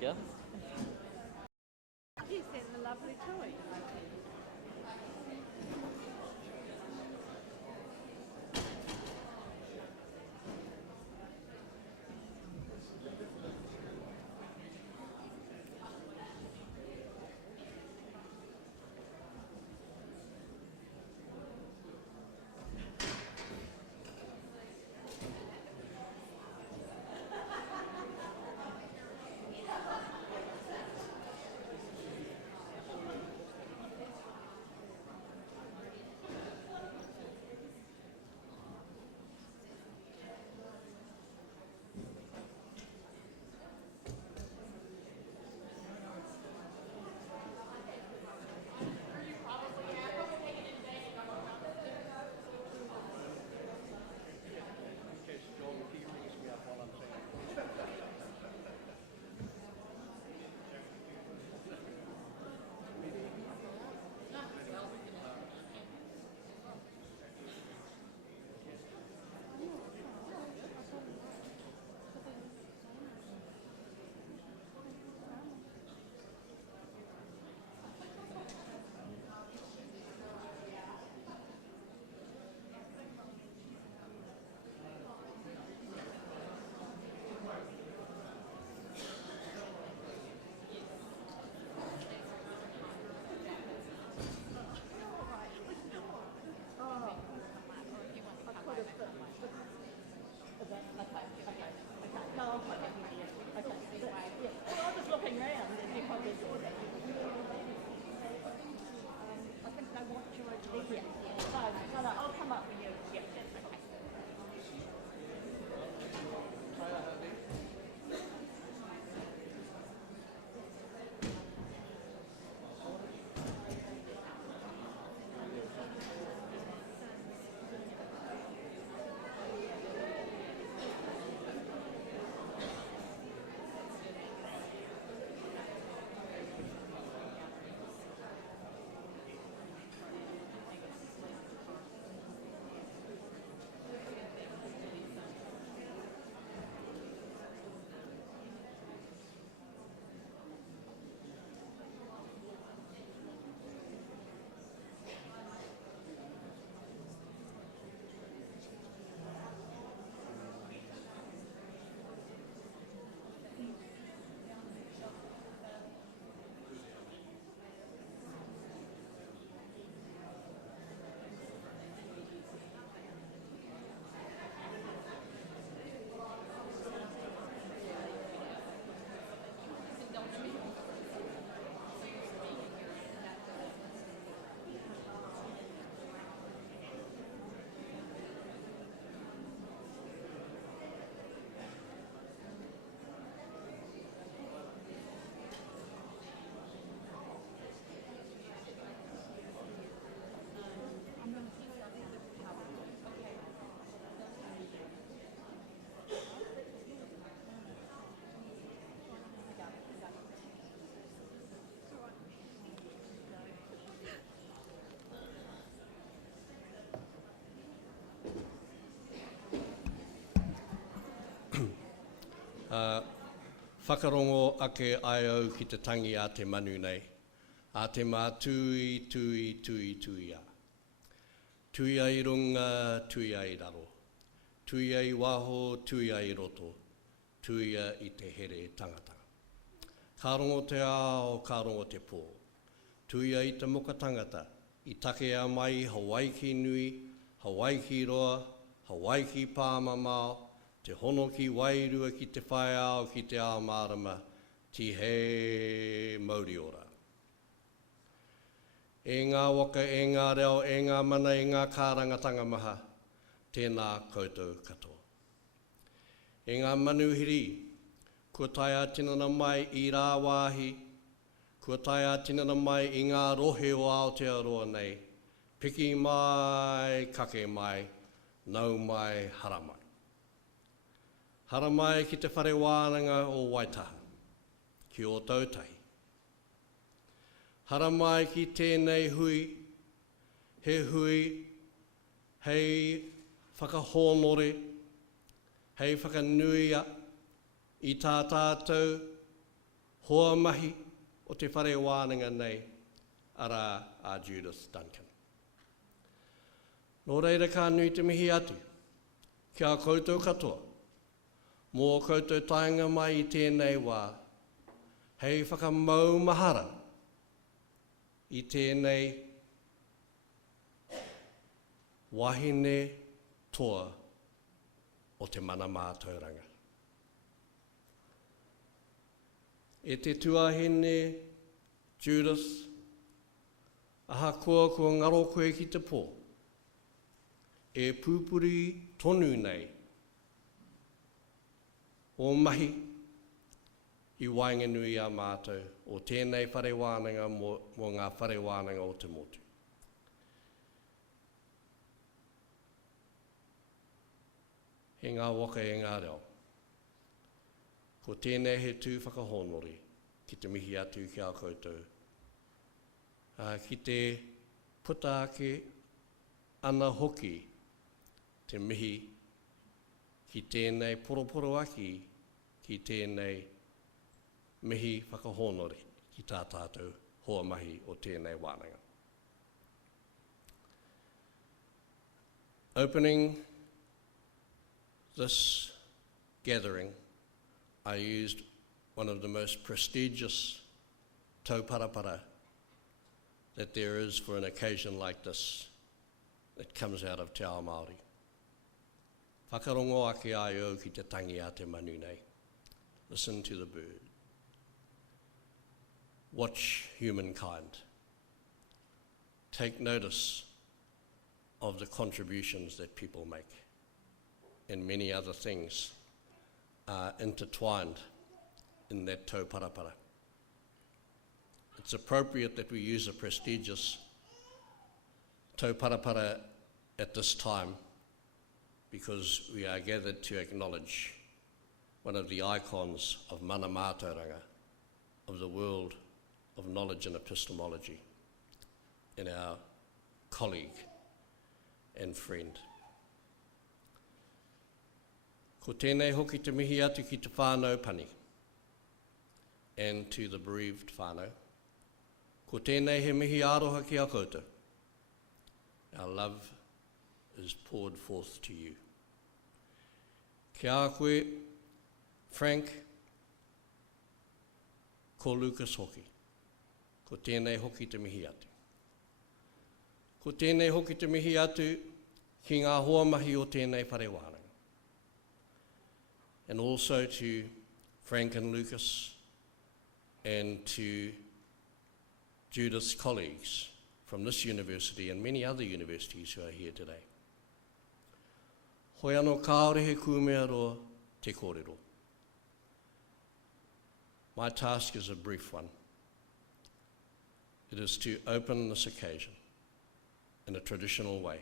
go. You sent the lovely toy. Whakarongo ake ai au ki te tangi a te manu nei, a te mā tui, tui, tui, tui a. Tui a i runga, tui a i raro. Tui a i waho, tui a i roto. Tui a i te here tangata. Ka rongo te ao, ka rongo te pō. Tui a i te moka tangata, i take a mai Hawaii ki nui, Hawaii ki roa, Hawaii ki pāmamao, te hono ki wairua ki te whae ao ki te ao marama, ti he mauri ora. E ngā waka, e ngā reo, e ngā mana, e ngā kārangatanga maha, tēnā koutou katoa. E ngā manuhiri, kua taia tinana mai i rā wāhi, kua taia tinana mai i ngā rohe o Aotearoa nei, piki mai, kake mai, nau mai, hara mai. Hara mai ki te whare wānanga o Waitaha, ki o Tautahi. Hara mai ki tēnei hui, he hui, hei whakahōnore, hei whakanuia, i tā tātou, Hoa mahi o te whare wānanga nei ara a Judith Duncan. Nō reira ka nui te mihi atu, kia koutou katoa, mō koutou tainga mai I tēnei wā, hei whakamau mahara I tēnei wahine toa o te mana mātauranga. E te tuahine Judith, aha kua ngaro koe ki te pō, e pūpuri tonu nei o mahi I wainganui a mātou o tēnei whare wānanga mō ngā whare wānanga o te motu. He ngā waka e ngā reo. Ko tēnei he tū whakahonori ki te mihi atu ki a koutou. Ki te putaake ana hoki te mihi ki tēnei poroporo aki ki tēnei mihi whakahonori ki tā tātou hoa mahi o tēnei wānanga. Opening this gathering, I used one of the most prestigious tauparapara that there is for an occasion like this that comes out of Te Ao Māori. Whakarongo ake ai au ki te tangi a te manu nei. Listen to the bird. Watch humankind. Take notice of the contributions that people make. And many other things are intertwined in that tauparapara. It's appropriate that we use a prestigious tauparapara at this time because we are gathered to acknowledge one of the icons of mana mātauranga, of the world of knowledge and epistemology, and our colleague and friend. Ko tēnei hoki te mihi atu ki te whānau pani, and to the bereaved whānau. Ko tēnei he mihi aroha ki a koutou. Our love is poured forth to you. Kia a koe, Frank, ko Lucas hoki. Ko tēnei hoki te mihi atu. Ko tēnei hoki te mihi atu ki ngā hoa mahi o tēnei whare wānanga. And also to Frank and Lucas and to Judith's colleagues from this university and many other universities who are here today. Hoi anō kāore he kūmea roa te kōrero. My task is a brief one. It is to open this occasion in a traditional way.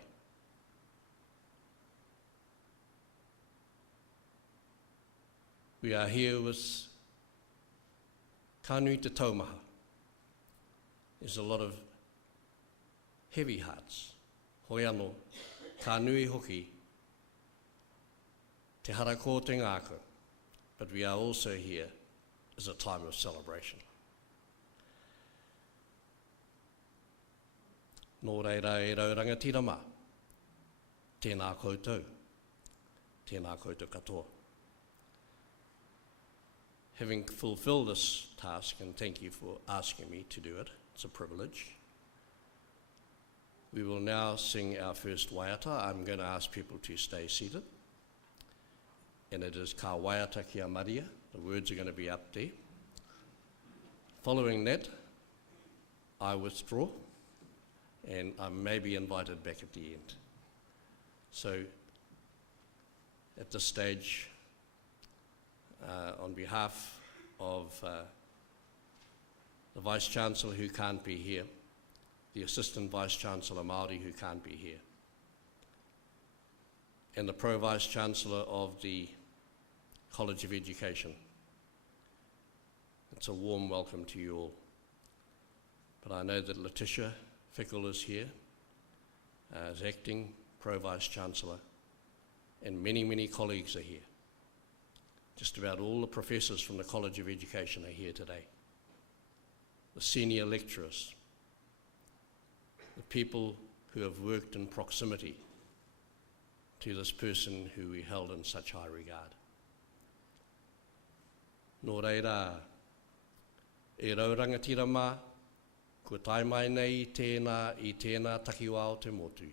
We are here with ka nui te taumaha. There's a lot of heavy hearts. Hoi anō, ka nui hoki, te hara ko te ngāko, but we are also here as a time of celebration. Nō reira e rauranga tira mā, tēnā koutou katoa. Having fulfilled this task, and thank you for asking me to do it, it's a privilege. We will now sing our first waiata. I'm going to ask people to stay seated. And it is Ka Waiata Kia Maria. The words are going to be up there. Following that, I withdraw, and I may be invited back at the end. So, at this stage, on behalf of the Vice-Chancellor who can't be here, the Assistant Vice-Chancellor Māori who can't be here, and the Pro-Vice-Chancellor of the College of Education. It's a warm welcome to you all. But I know that Letitia Fickle is here as Acting Pro-Vice-Chancellor, and many, many colleagues are here. Just about all the professors from the College of Education are here today. the senior lecturers, the people who have worked in proximity to this person who we held in such high regard. Nō reira, e raurangatira mā, ko tai mai nei i tēnā takiwā o te motu,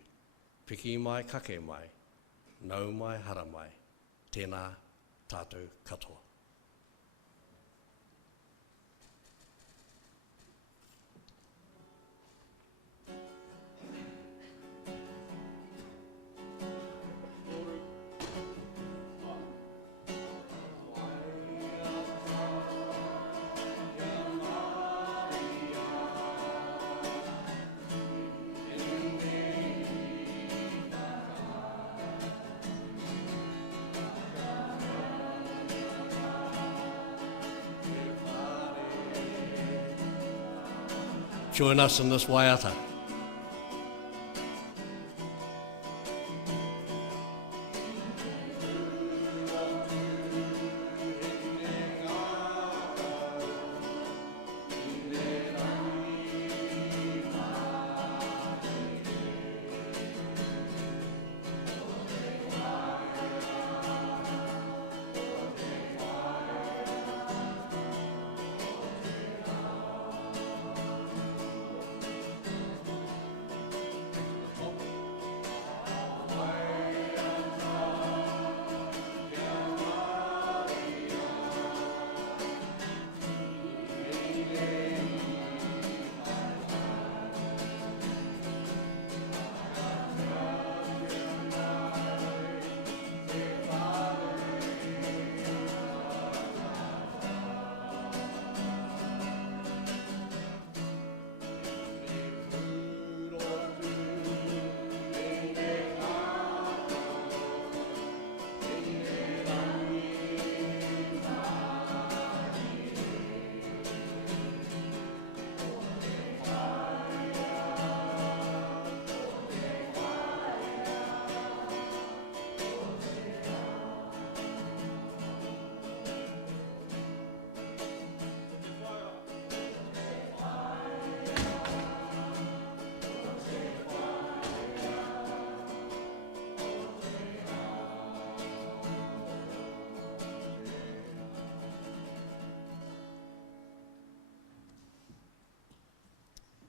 piki mai, kake mai, nau mai, hara mai, tēnā tātou katoa. Join us in this waiata.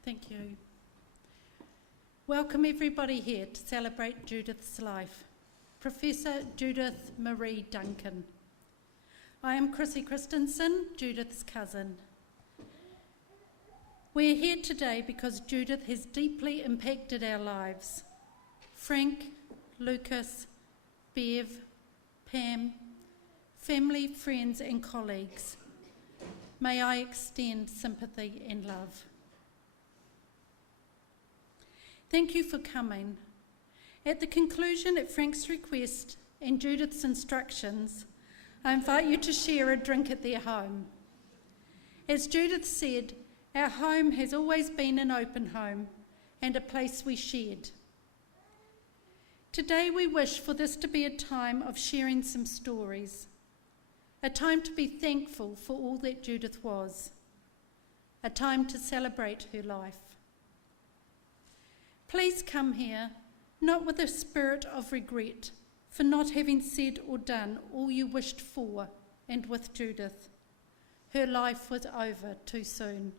Thank you. Welcome everybody here to celebrate Judith's life. Professor Judith Maree Duncan. I am Chrissy Christensen, Judith's cousin. We're here today because Judith has deeply impacted our lives. Frank, Lucas, Bev, Pam, family, friends and colleagues, may I extend sympathy and love. Thank you for coming. At the conclusion, at Frank's request and Judith's instructions, I invite you to share a drink at their home. As Judith said, our home has always been an open home and a place we shared. Today we wish for this to be a time of sharing some stories, a time to be thankful for all that Judith was, a time to celebrate her life. Please come here, not with a spirit of regret for not having said or done all you wished for and with Judith. Her life was over too soon.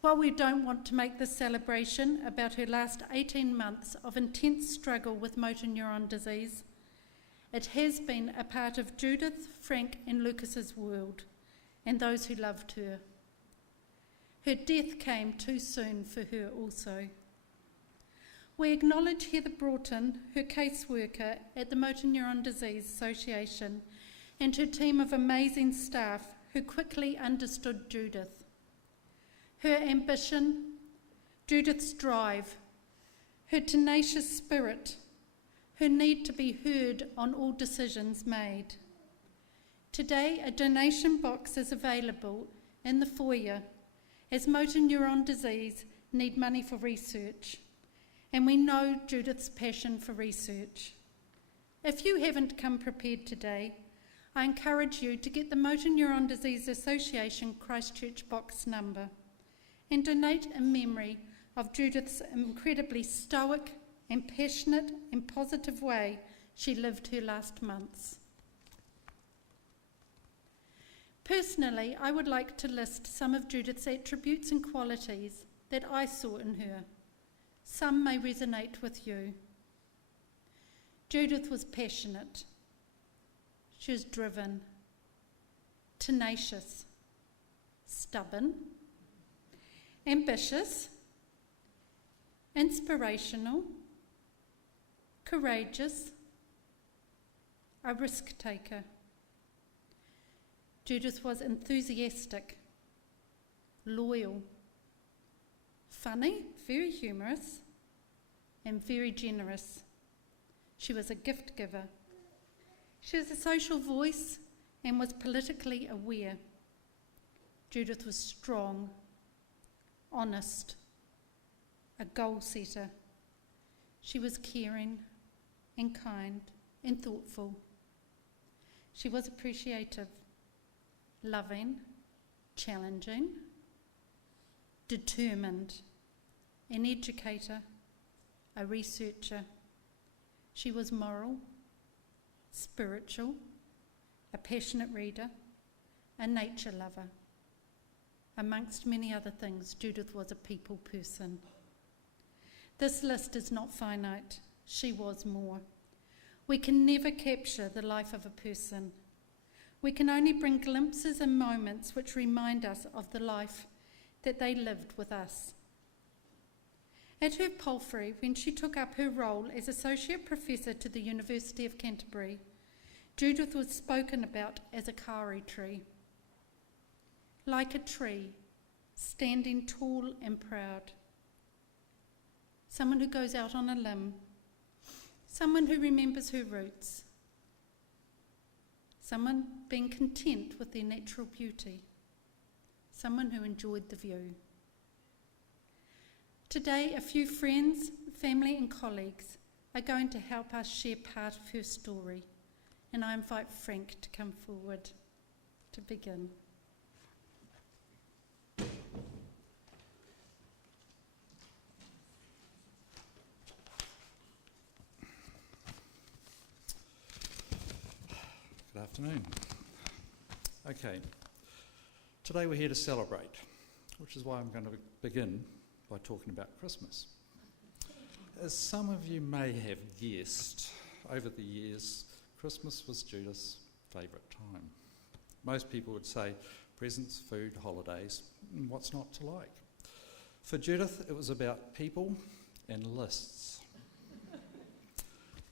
While we don't want to make this celebration about her last 18 months of intense struggle with motor neuron disease, it has been a part of Judith, Frank and Lucas's world and those who loved her. Her death came too soon for her also. We acknowledge Heather Broughton, her caseworker at the Motor Neuron Disease Association, and her team of amazing staff who quickly understood Judith. Her ambition, Judith's drive, her tenacious spirit, her need to be heard on all decisions made. Today, a donation box is available in the foyer as motor neuron disease need money for research, and we know Judith's passion for research. If you haven't come prepared today, I encourage you to get the Motor Neuron Disease Association Christchurch box number and donate in memory of Judith's incredibly stoic and passionate and positive way she lived her last months. Personally, I would like to list some of Judith's attributes and qualities that I saw in her. Some may resonate with you. Judith was passionate. She was driven, tenacious, stubborn, ambitious, inspirational, courageous, a risk taker. Judith was enthusiastic, loyal, funny, very humorous, and very generous. She was a gift giver. She was a social voice and was politically aware. Judith was strong, honest, a goal setter. She was caring and kind and thoughtful. She was appreciative, loving, challenging, determined, an educator, a researcher. She was moral, spiritual, a passionate reader, a nature lover. Amongst many other things, Judith was a people person. This list is not finite. She was more. We can never capture the life of a person. We can only bring glimpses and moments which remind us of the life that they lived with us. At her palfrey, when she took up her role as Associate Professor to the University of Canterbury, Judith was spoken about as a kauri tree. Like a tree, standing tall and proud. Someone who goes out on a limb. Someone who remembers her roots. Someone being content with their natural beauty. Someone who enjoyed the view. Today, a few friends, family and colleagues are going to help us share part of her story, and I invite Frank to come forward to begin. Good afternoon. Okay, today we're here to celebrate, which is why I'm going to begin by talking about Christmas. As some of you may have guessed, over the years, Christmas was Judith's favourite time. Most people would say presents, food, holidays, and what's not to like. For Judith, it was about people and lists.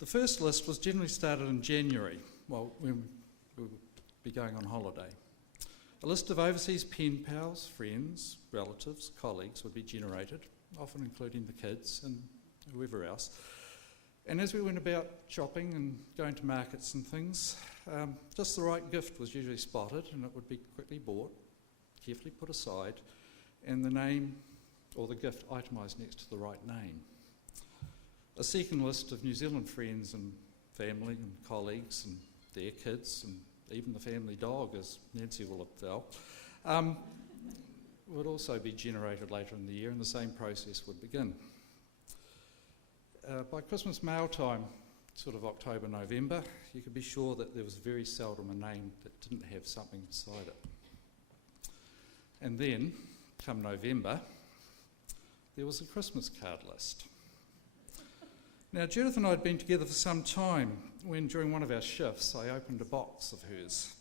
The first list was generally started in January, when we would be going on holiday. A list of overseas pen pals, friends, relatives, colleagues would be generated, often including the kids and whoever else. And as we went about shopping and going to markets and things, just the right gift was usually spotted, and it would be quickly bought, carefully put aside, and the name or the gift itemised next to the right name. A second list of New Zealand friends and family and colleagues and their kids and even the family dog, as Nancy will have felt, would also be generated later in the year, and the same process would begin. By Christmas mail time, sort of October, November, you could be sure that there was very seldom a name that didn't have something beside it. And then, come November, there was a Christmas card list. Now, Judith and I had been together for some time when, during one of our shifts, I opened a box of hers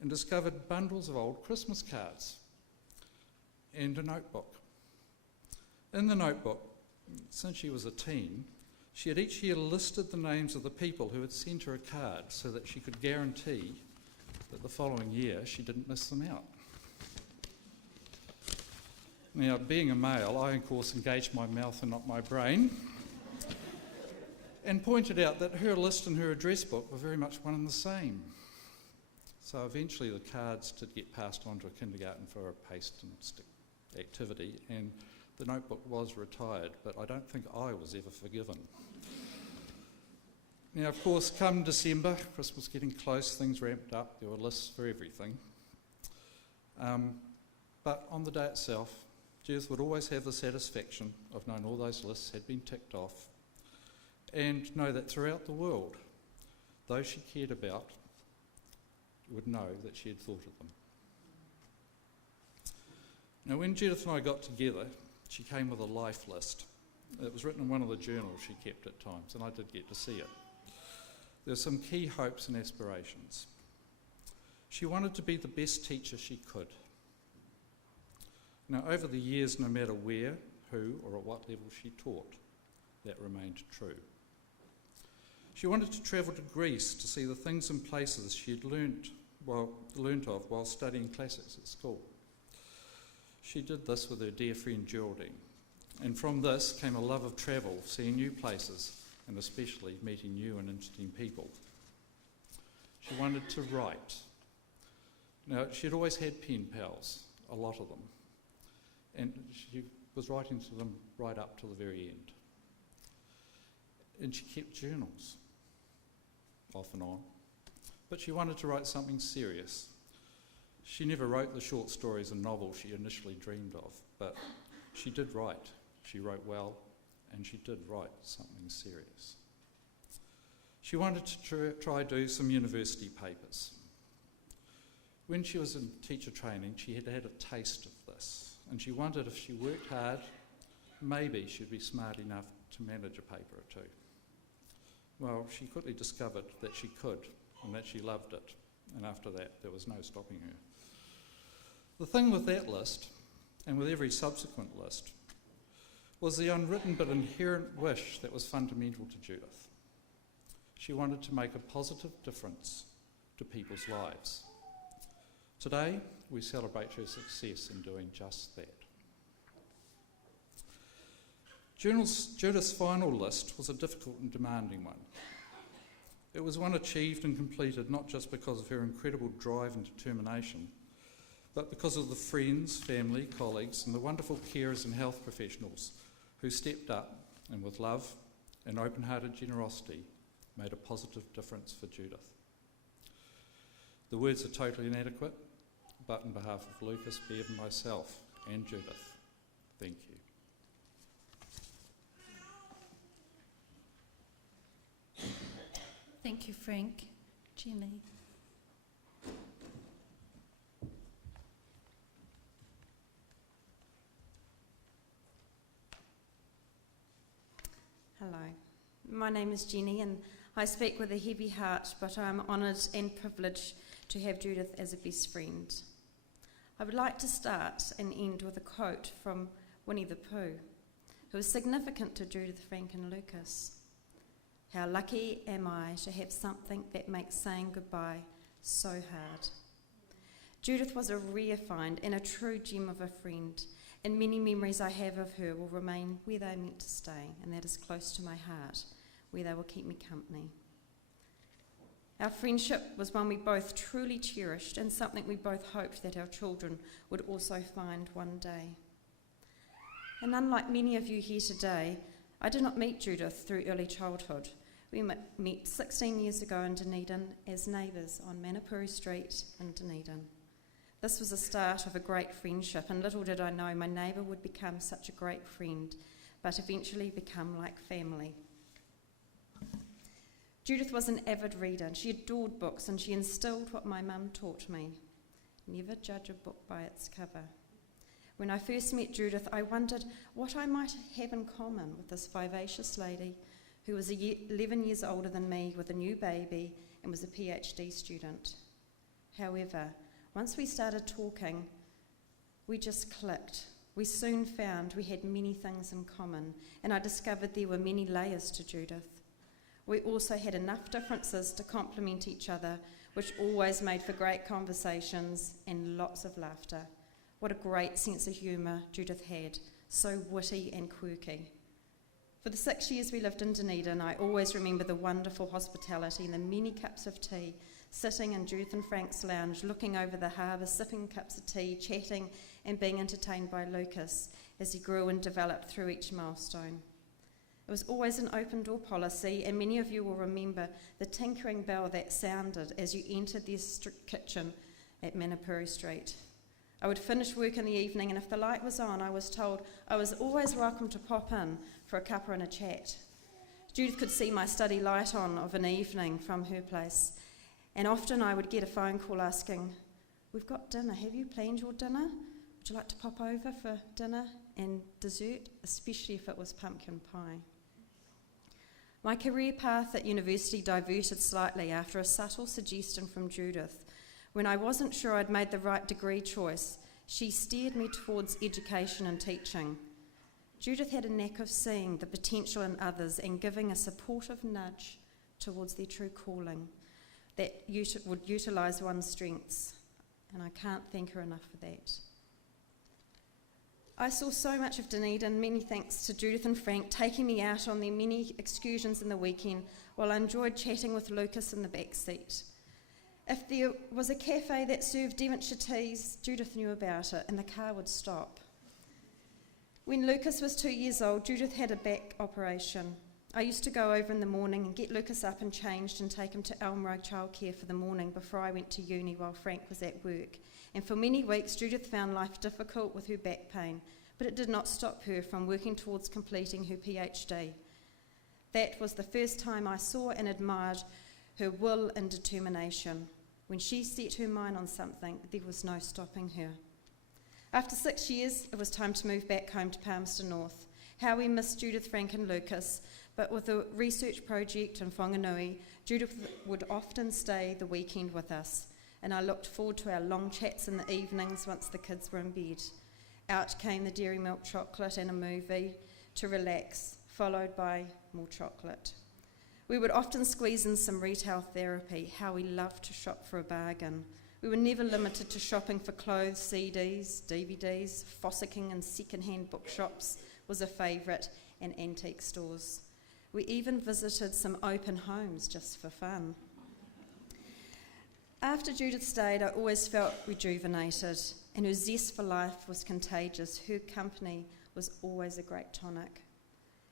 and discovered bundles of old Christmas cards and a notebook. In the notebook, since she was a teen, she had each year listed the names of the people who had sent her a card so that she could guarantee that the following year she didn't miss them out. Now, being a male, I, of course, engaged my mouth and not my brain, and pointed out that her list and her address book were very much one and the same. So eventually the cards did get passed on to a kindergarten for a paste and stick activity, and the notebook was retired, but I don't think I was ever forgiven. Now, of course, come December, Christmas getting close, things ramped up, there were lists for everything. But on the day itself, Judith would always have the satisfaction of knowing all those lists had been ticked off, and know that throughout the world, those she cared about would know that she had thought of them. Now, when Judith and I got together, she came with a life list. It was written in one of the journals she kept at times, and I did get to see it. There were some key hopes and aspirations. She wanted to be the best teacher she could. Now, over the years, no matter where, who, or at what level she taught, that remained true. She wanted to travel to Greece to see the things and places she had learnt of while studying classics at school. She did this with her dear friend Geraldine, and from this came a love of travel, seeing new places, and especially meeting new and interesting people. She wanted to write. Now, she'd always had pen pals, a lot of them, and she was writing to them right up to the very end. And she kept journals, off and on, but she wanted to write something serious. She never wrote the short stories and novels she initially dreamed of, but she did write. She wrote well, and she did write something serious. She wanted to try do some university papers. When she was in teacher training, she had had a taste of this, and she wondered if she worked hard, maybe she'd be smart enough to manage a paper or two. Well, she quickly discovered that she could, and that she loved it, and after that, there was no stopping her. The thing with that list, and with every subsequent list, was the unwritten but inherent wish that was fundamental to Judith. She wanted to make a positive difference to people's lives. Today, we celebrate her success in doing just that. Judith's final list was a difficult and demanding one. It was one achieved and completed not just because of her incredible drive and determination, but because of the friends, family, colleagues, and the wonderful carers and health professionals who stepped up and with love and open-hearted generosity made a positive difference for Judith. The words are totally inadequate, but on behalf of Lucas, Bev and myself and Judith, thank you. Thank you, Frank. Jenny. Hello, my name is Jenny and I speak with a heavy heart, but I'm honoured and privileged to have Judith as a best friend. I would like to start and end with a quote from Winnie the Pooh, who was significant to Judith, Frank and Lucas. How lucky am I to have something that makes saying goodbye so hard. Judith was a rare find and a true gem of a friend, and many memories I have of her will remain where they're meant to stay, and that is close to my heart, where they will keep me company. Our friendship was one we both truly cherished and something we both hoped that our children would also find one day. And unlike many of you here today, I did not meet Judith through early childhood. We met 16 years ago in Dunedin as neighbours on Manapuri Street in Dunedin. This was the start of a great friendship, and little did I know my neighbour would become such a great friend, but eventually become like family. Judith was an avid reader, and she adored books, and she instilled what my mum taught me: never judge a book by its cover. When I first met Judith, I wondered what I might have in common with this vivacious lady who was 11 years older than me, with a new baby, and was a PhD student. However, once we started talking, we just clicked. We soon found we had many things in common, and I discovered there were many layers to Judith. We also had enough differences to complement each other, which always made for great conversations and lots of laughter. What a great sense of humour Judith had, so witty and quirky. For the 6 years we lived in Dunedin, I always remember the wonderful hospitality and the many cups of tea, sitting in Judith and Frank's lounge, looking over the harbour, sipping cups of tea, chatting and being entertained by Lucas as he grew and developed through each milestone. It was always an open door policy, and many of you will remember the tinkering bell that sounded as you entered the kitchen at Manapuri Street. I would finish work in the evening, and if the light was on, I was told I was always welcome to pop in for a cuppa and a chat. Judith could see my study light on of an evening from her place, and often I would get a phone call asking, "We've got dinner, have you planned your dinner? Would you like to pop over for dinner and dessert?" Especially if it was pumpkin pie. My career path at university diverted slightly after a subtle suggestion from Judith. When I wasn't sure I'd made the right degree choice, she steered me towards education and teaching. Judith had a knack of seeing the potential in others and giving a supportive nudge towards their true calling that would utilise one's strengths, and I can't thank her enough for that. I saw so much of Dunedin, many thanks to Judith and Frank taking me out on their many excursions in the weekend, while I enjoyed chatting with Lucas in the back seat. If there was a cafe that served Devonshire teas, Judith knew about it, and the car would stop. When Lucas was 2 years old, Judith had a back operation. I used to go over in the morning and get Lucas up and changed and take him to Elmroe childcare for the morning before I went to uni while Frank was at work. And for many weeks, Judith found life difficult with her back pain, but it did not stop her from working towards completing her PhD. That was the first time I saw and admired her will and determination. When she set her mind on something, there was no stopping her. After 6 years, it was time to move back home to Palmerston North. How we missed Judith, Frank and Lucas, but with a research project in Whanganui, Judith would often stay the weekend with us, and I looked forward to our long chats in the evenings once the kids were in bed. Out came the dairy milk chocolate and a movie to relax, followed by more chocolate. We would often squeeze in some retail therapy, how we loved to shop for a bargain. We were never limited to shopping for clothes, CDs, DVDs, fossicking and second-hand bookshops was a favourite, and antique stores. We even visited some open homes just for fun. After Judith stayed, I always felt rejuvenated, and her zest for life was contagious. Her company was always a great tonic.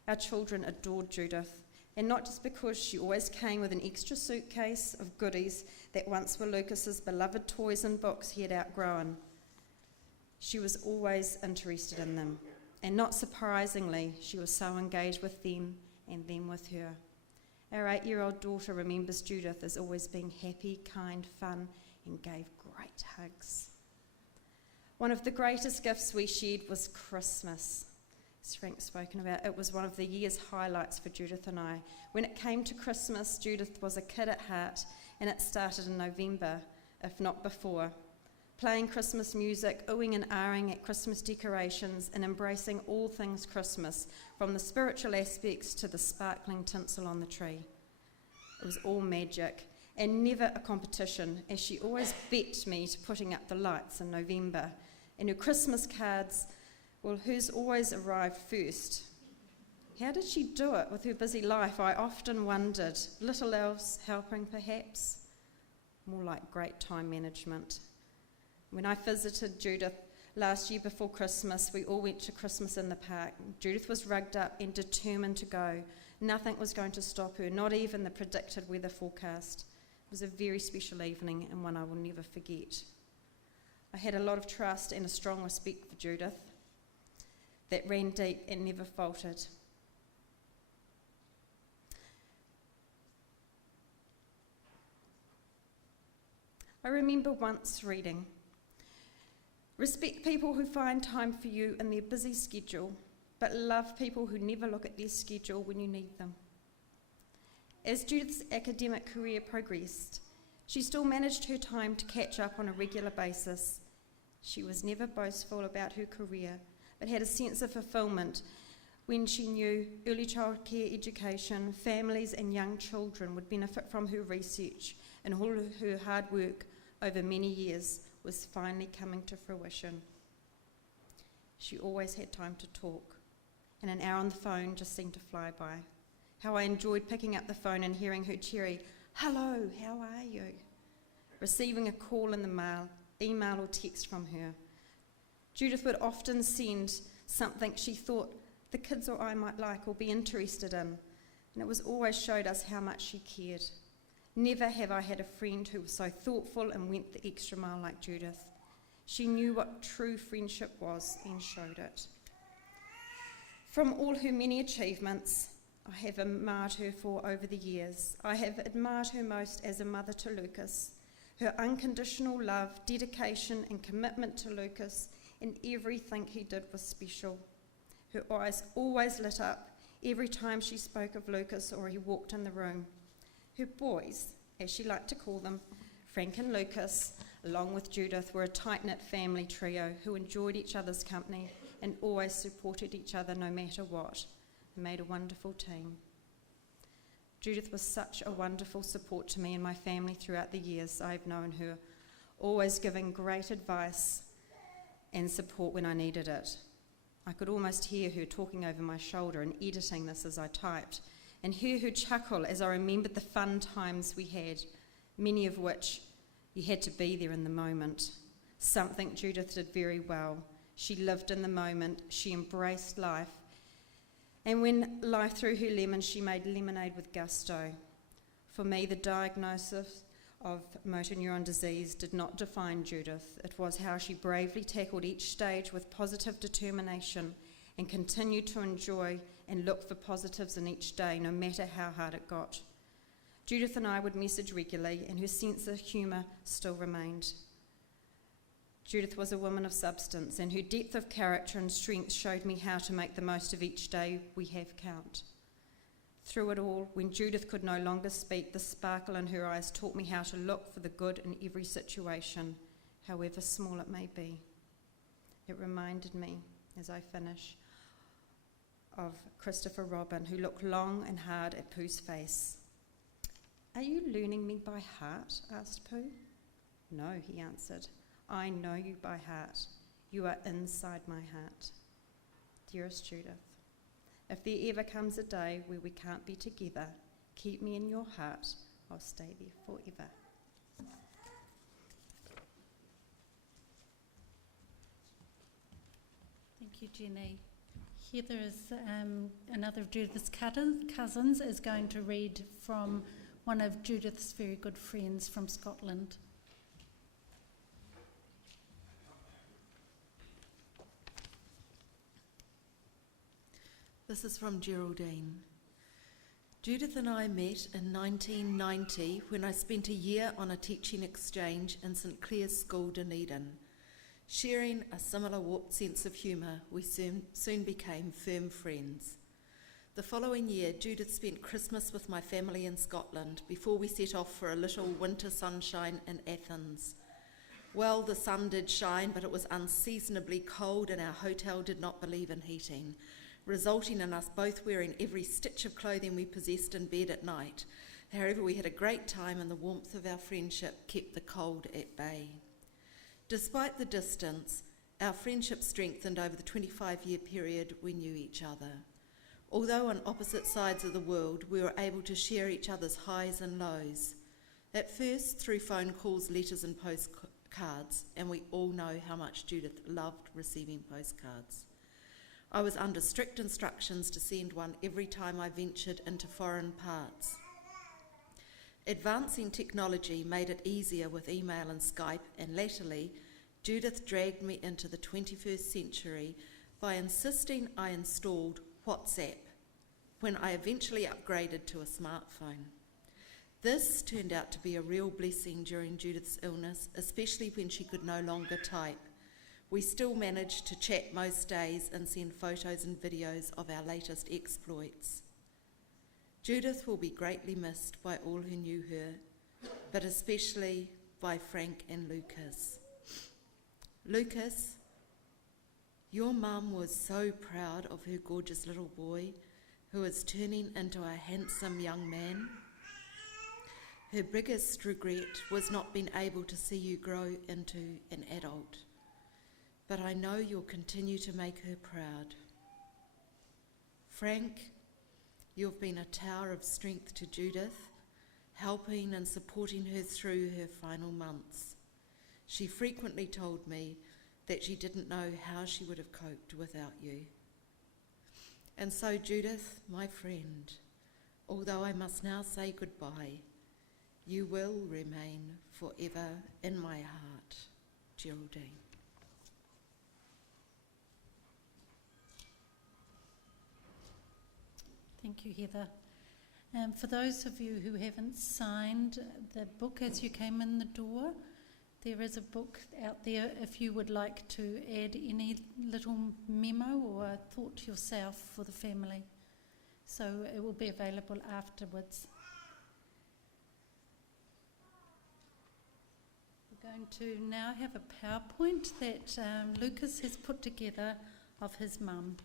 Our children adored Judith, and not just because she always came with an extra suitcase of goodies that once were Lucas's beloved toys and books he had outgrown. She was always interested in them, and not surprisingly, she was so engaged with them and them with her. Our 8-year-old daughter remembers Judith as always being happy, kind, fun, and gave great hugs. One of the greatest gifts we shared was Christmas. As Frank's spoken about, it was one of the year's highlights for Judith and I. When it came to Christmas, Judith was a kid at heart, and it started in November, if not before. Playing Christmas music, oohing and ahhing at Christmas decorations, and embracing all things Christmas, from the spiritual aspects to the sparkling tinsel on the tree. It was all magic, and never a competition, as she always beat me to putting up the lights in November. And her Christmas cards, well, hers always arrived first. How did she do it with her busy life? I often wondered. Little elves helping, perhaps? More like great time management. When I visited Judith last year before Christmas, we all went to Christmas in the park. Judith was rugged up and determined to go. Nothing was going to stop her, not even the predicted weather forecast. It was a very special evening, and one I will never forget. I had a lot of trust and a strong respect for Judith that ran deep and never faltered. I remember once reading, "Respect people who find time for you in their busy schedule, but love people who never look at their schedule when you need them." As Judith's academic career progressed, she still managed her time to catch up on a regular basis. She was never boastful about her career, but had a sense of fulfilment when she knew early childcare education, families and young children would benefit from her research, and all her hard work over many years was finally coming to fruition. She always had time to talk, and an hour on the phone just seemed to fly by. How I enjoyed picking up the phone and hearing her cheery, "Hello, how are you?" Receiving a call in the mail, email or text from her. Judith would often send something she thought the the kids or I might like or be interested in, and it was always showed us how much she cared. Never have I had a friend who was so thoughtful and went the extra mile like Judith. She knew what true friendship was and showed it. From all her many achievements I have admired her for over the years, I have admired her most as a mother to Lucas. Her unconditional love, dedication and commitment to Lucas, and everything he did was special. Her eyes always lit up every time she spoke of Lucas or he walked in the room. Her boys, as she liked to call them, Frank and Lucas, along with Judith, were a tight-knit family trio who enjoyed each other's company and always supported each other no matter what, and made a wonderful team. Judith was such a wonderful support to me and my family throughout the years I've known her, always giving great advice and support when I needed it. I could almost hear her talking over my shoulder and editing this as I typed, and hear her chuckle as I remembered the fun times we had, many of which you had to be there in the moment. Something Judith did very well. She lived in the moment, she embraced life, and when life threw her lemons, she made lemonade with gusto. For me, the diagnosis of motor neuron disease did not define Judith. It was how she bravely tackled each stage with positive determination and continued to enjoy and look for positives in each day, no matter how hard it got. Judith and I would message regularly, and her sense of humour still remained. Judith was a woman of substance, and her depth of character and strength showed me how to make the most of each day we have count. Through it all, when Judith could no longer speak, the sparkle in her eyes taught me how to look for the good in every situation, however small it may be. It reminded me, as I finish, of Christopher Robin, who looked long and hard at Pooh's face. "Are you learning me by heart?" asked Pooh. "No," he answered. "I know you by heart. You are inside my heart." Dearest Judith, if there ever comes a day where we can't be together, keep me in your heart. I'll stay there forever. Thank you, Jenny. Heather is another of Judith's cousins is going to read from one of Judith's very good friends from Scotland. This is from Geraldine. Judith and I met in 1990 when I spent a year on a teaching exchange in St Clair's School, Dunedin. Sharing a similar warped sense of humour, we soon became firm friends. The following year, Judith spent Christmas with my family in Scotland before we set off for a little winter sunshine in Athens. Well, the sun did shine, but it was unseasonably cold and our hotel did not believe in heating, resulting in us both wearing every stitch of clothing we possessed in bed at night. However, we had a great time and the warmth of our friendship kept the cold at bay. Despite the distance, our friendship strengthened over the 25-year period we knew each other. Although on opposite sides of the world, we were able to share each other's highs and lows. At first, through phone calls, letters and postcards, and we all know how much Judith loved receiving postcards. I was under strict instructions to send one every time I ventured into foreign parts. Advancing technology made it easier with email and Skype, and latterly, Judith dragged me into the 21st century by insisting I installed WhatsApp when I eventually upgraded to a smartphone. This turned out to be a real blessing during Judith's illness, especially when she could no longer type. We still managed to chat most days and send photos and videos of our latest exploits. Judith will be greatly missed by all who knew her, but especially by Frank and Lucas. Lucas, your mum was so proud of her gorgeous little boy who is turning into a handsome young man. Her biggest regret was not being able to see you grow into an adult. But I know you'll continue to make her proud. Frank, you've been a tower of strength to Judith, helping and supporting her through her final months. She frequently told me that she didn't know how she would have coped without you. And so, Judith, my friend, although I must now say goodbye, you will remain forever in my heart. Geraldine. Thank you, Heather. For those of you who haven't signed the book as you came in the door, there is a book out there if you would like to add any little memo or thought yourself for the family. So it will be available afterwards. We're going to now have a PowerPoint that Lucas has put together of his mum.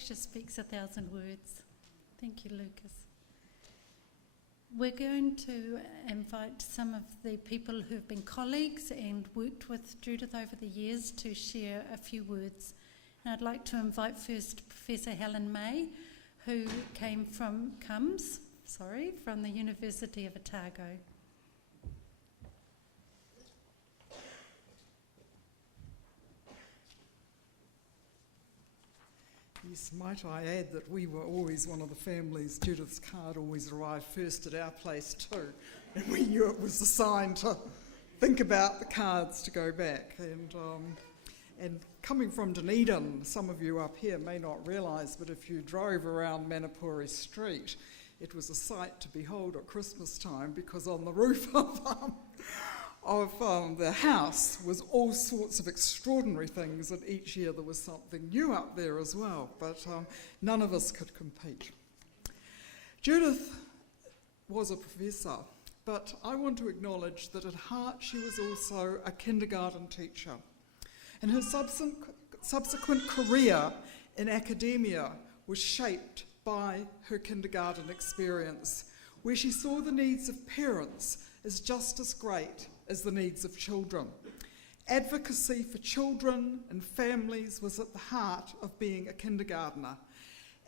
picture speaks 1,000 words. Thank you, Lucas. We're going to invite some of the people who've been colleagues and worked with Judith over the years to share a few words. And I'd like to invite first Professor Helen May, who came from from the University of Otago. Yes, might I add that we were always one of the families, Judith's card always arrived first at our place too, and we knew it was a sign to think about the cards to go back. And coming from Dunedin, some of you up here may not realise, but if you drove around Manapuri Street, it was a sight to behold at Christmas time, because on the roof of the house was all sorts of extraordinary things, and each year there was something new up there as well, but none of us could compete. Judith was a professor, but I want to acknowledge that at heart she was also a kindergarten teacher, and her subsequent career in academia was shaped by her kindergarten experience, where she saw the needs of parents as just as great as the needs of children. Advocacy for children and families was at the heart of being a kindergartner,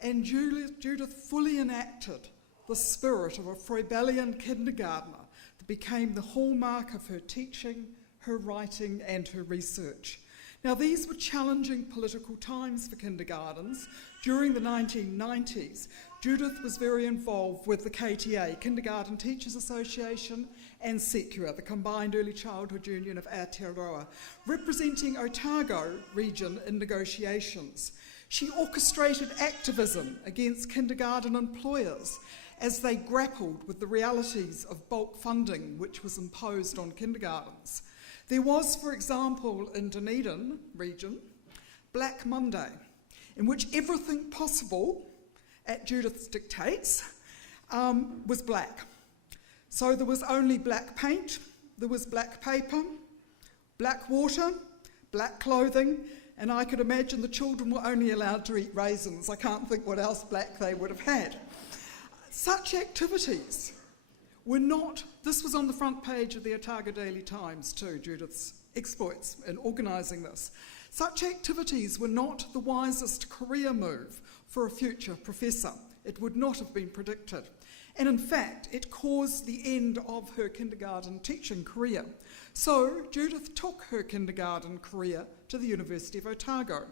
and Judith fully enacted the spirit of a Froebelian kindergartner that became the hallmark of her teaching, her writing and her research. Now, these were challenging political times for kindergartens. During the 1990s, Judith was very involved with the KTA, Kindergarten Teachers Association, and SECUA, the Combined Early Childhood Union of Aotearoa, representing Otago region in negotiations. She orchestrated activism against kindergarten employers as they grappled with the realities of bulk funding which was imposed on kindergartens. There was, for example, in Dunedin region, Black Monday, in which everything possible at Judith's dictates was black. So there was only black paint, there was black paper, black water, black clothing, and I could imagine the children were only allowed to eat raisins. I can't think what else black they would have had. Such activities were not, this was on the front page of the Otago Daily Times too, Judith's exploits in organising this. Such activities were not the wisest career move for a future professor. It would not have been predicted. And in fact, it caused the end of her kindergarten teaching career. So Judith took her kindergarten career to the University of Otago.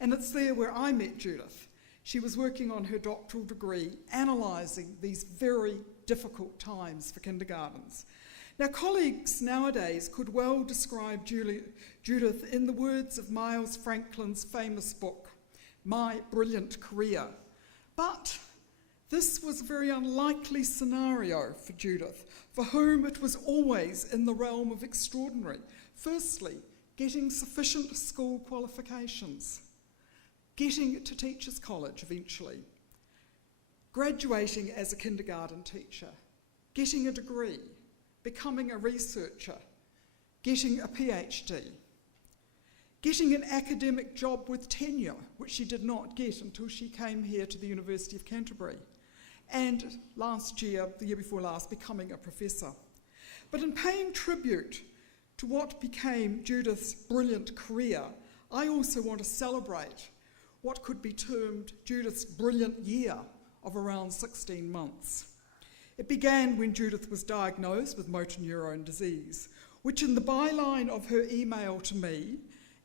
And it's there where I met Judith. She was working on her doctoral degree, analysing these very difficult times for kindergartens. Now, colleagues nowadays could well describe Judith in the words of Miles Franklin's famous book, My Brilliant Career. But this was a very unlikely scenario for Judith, for whom it was always in the realm of extraordinary. Firstly, getting sufficient school qualifications, getting to Teachers' College eventually, graduating as a kindergarten teacher, getting a degree, becoming a researcher, getting a PhD, getting an academic job with tenure, which she did not get until she came here to the University of Canterbury, and last year, the year before last, becoming a professor. But in paying tribute to what became Judith's brilliant career, I also want to celebrate what could be termed Judith's brilliant year of around 16 months. It began when Judith was diagnosed with motor neurone disease, which in the byline of her email to me,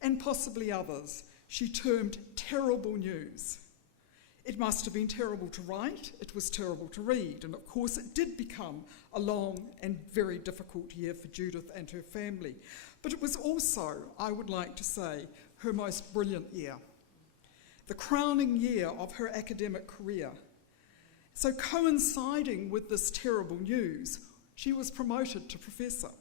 and possibly others, she termed terrible news. It must have been terrible to write, it was terrible to read, and of course it did become a long and very difficult year for Judith and her family. But it was also, I would like to say, her most brilliant year. The crowning year of her academic career. So coinciding with this terrible news, she was promoted to professor.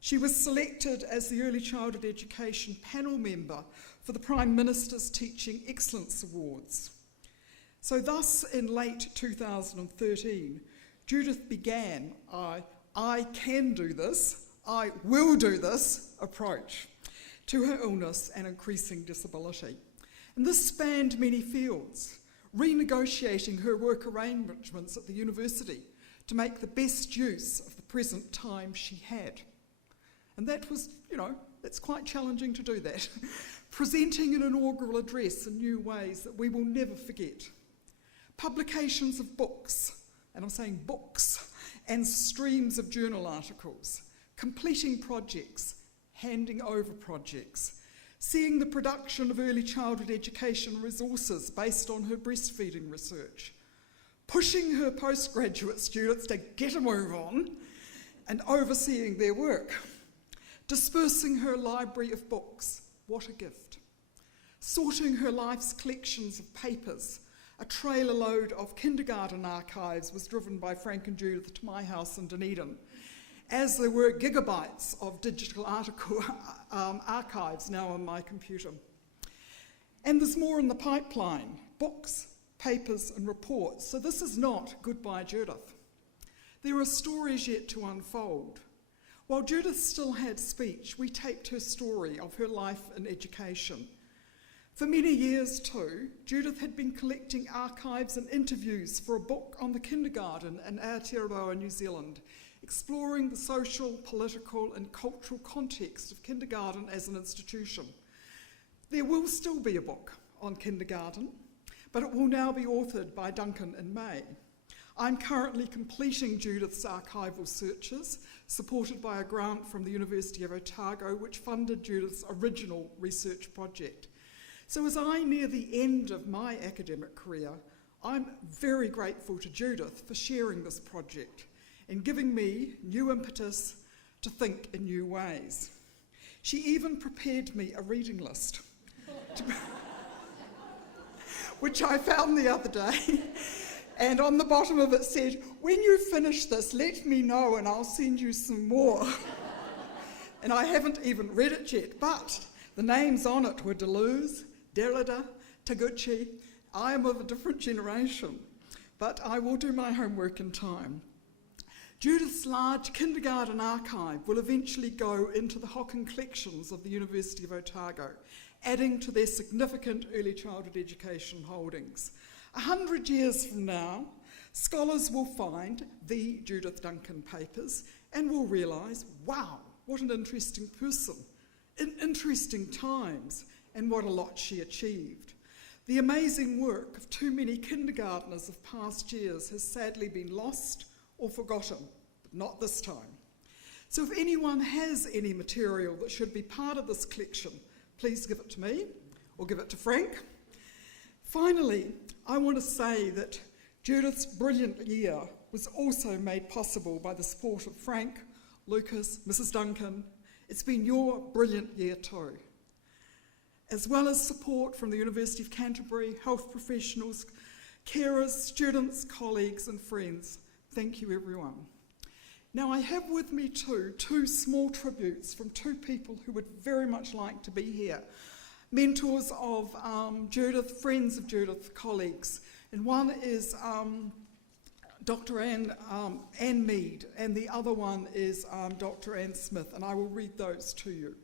She was selected as the Early Childhood Education panel member for the Prime Minister's Teaching Excellence Awards. So thus, in late 2013, Judith began I can do this, I will do this approach to her illness and increasing disability. And this spanned many fields, renegotiating her work arrangements at the university to make the best use of the present time she had. And that was, it's quite challenging to do that. Presenting an inaugural address in new ways that we will never forget. Publications of books, and I'm saying books, and streams of journal articles. Completing projects, handing over projects. Seeing the production of early childhood education resources based on her breastfeeding research. Pushing her postgraduate students to get a move on and overseeing their work. Dispersing her library of books, what a gift. Sorting her life's collections of papers. A trailer load of kindergarten archives was driven by Frank and Judith to my house in Dunedin, as there were gigabytes of digital archives now on my computer. And there's more in the pipeline, books, papers and reports. So this is not goodbye Judith. There are stories yet to unfold. While Judith still had speech, we taped her story of her life and education. For many years too, Judith had been collecting archives and interviews for a book on the kindergarten in Aotearoa, New Zealand, exploring the social, political and cultural context of kindergarten as an institution. There will still be a book on kindergarten, but it will now be authored by Duncan and May. I'm currently completing Judith's archival searches, supported by a grant from the University of Otago, which funded Judith's original research project. So as I near the end of my academic career, I'm very grateful to Judith for sharing this project and giving me new impetus to think in new ways. She even prepared me a reading list, which I found the other day. And on the bottom of it said, when you finish this, let me know and I'll send you some more. And I haven't even read it yet, but the names on it were Deleuze, Derrida, Taguchi. I am of a different generation, but I will do my homework in time. Judith's large kindergarten archive will eventually go into the Hocken collections of the University of Otago, adding to their significant early childhood education holdings. 100 years from now, scholars will find the Judith Duncan papers and will realise, wow, what an interesting person, in interesting times, and what a lot she achieved. The amazing work of too many kindergartners of past years has sadly been lost or forgotten, but not this time. So if anyone has any material that should be part of this collection, please give it to me or give it to Frank. Finally, I want to say that Judith's brilliant year was also made possible by the support of Frank, Lucas, Mrs. Duncan. It's been your brilliant year too. As well as support from the University of Canterbury, health professionals, carers, students, colleagues and friends. Thank you everyone. Now I have with me too two small tributes from two people who would very much like to be here. Mentors of Judith, friends of Judith, colleagues. And one is Dr. Anne Mead, and the other one is Dr. Anne Smith, and I will read those to you.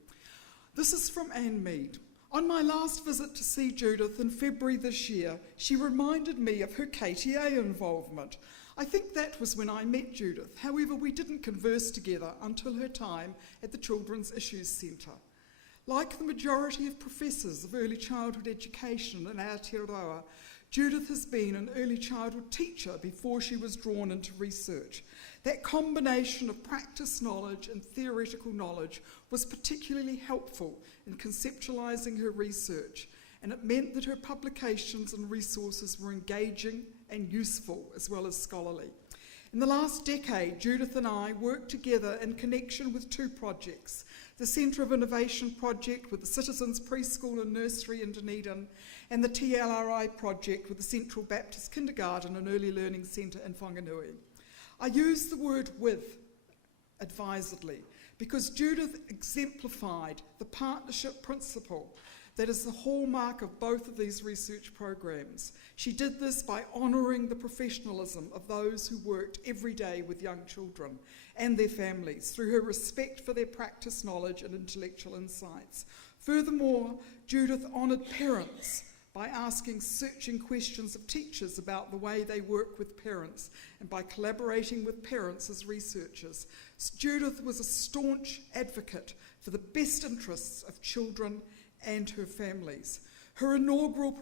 This is from Anne Mead. On my last visit to see Judith in February this year, she reminded me of her KTA involvement. I think that was when I met Judith. However, we didn't converse together until her time at the Children's Issues Centre. Like the majority of professors of early childhood education in Aotearoa, Judith has been an early childhood teacher before she was drawn into research. That combination of practice knowledge and theoretical knowledge was particularly helpful in conceptualising her research, and it meant that her publications and resources were engaging and useful as well as scholarly. In the last decade, Judith and I worked together in connection with two projects, the Centre of Innovation project with the Citizens Preschool and Nursery in Dunedin, and the TLRI project with the Central Baptist Kindergarten and Early Learning Centre in Whanganui. I use the word with advisedly because Judith exemplified the partnership principle that is the hallmark of both of these research programs. She did this by honouring the professionalism of those who worked every day with young children and their families through her respect for their practice knowledge and intellectual insights. Furthermore, Judith honoured parents, by asking searching questions of teachers about the way they work with parents, and by collaborating with parents as researchers. Judith was a staunch advocate for the best interests of children and her families. Her inaugural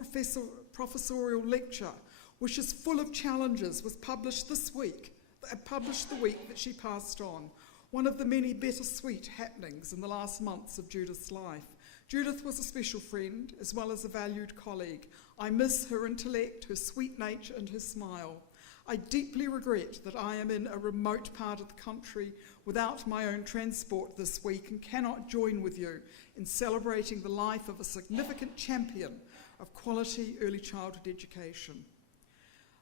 professorial lecture, which is full of challenges, was published the week that she passed on, one of the many bittersweet happenings in the last months of Judith's life. Judith was a special friend as well as a valued colleague. I miss her intellect, her sweet nature and her smile. I deeply regret that I am in a remote part of the country without my own transport this week and cannot join with you in celebrating the life of a significant champion of quality early childhood education.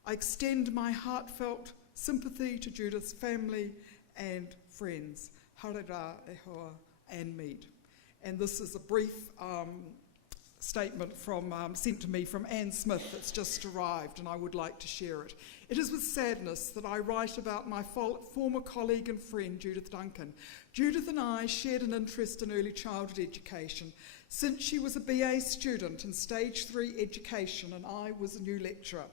I extend my heartfelt sympathy to Judith's family and friends, Harera, Ehoa and Mead. And this is a brief statement sent to me from Anne Smith that's just arrived, and I would like to share it. It is with sadness that I write about my former colleague and friend, Judith Duncan. Judith and I shared an interest in early childhood education since she was a BA student in Stage 3 education and I was a new lecturer.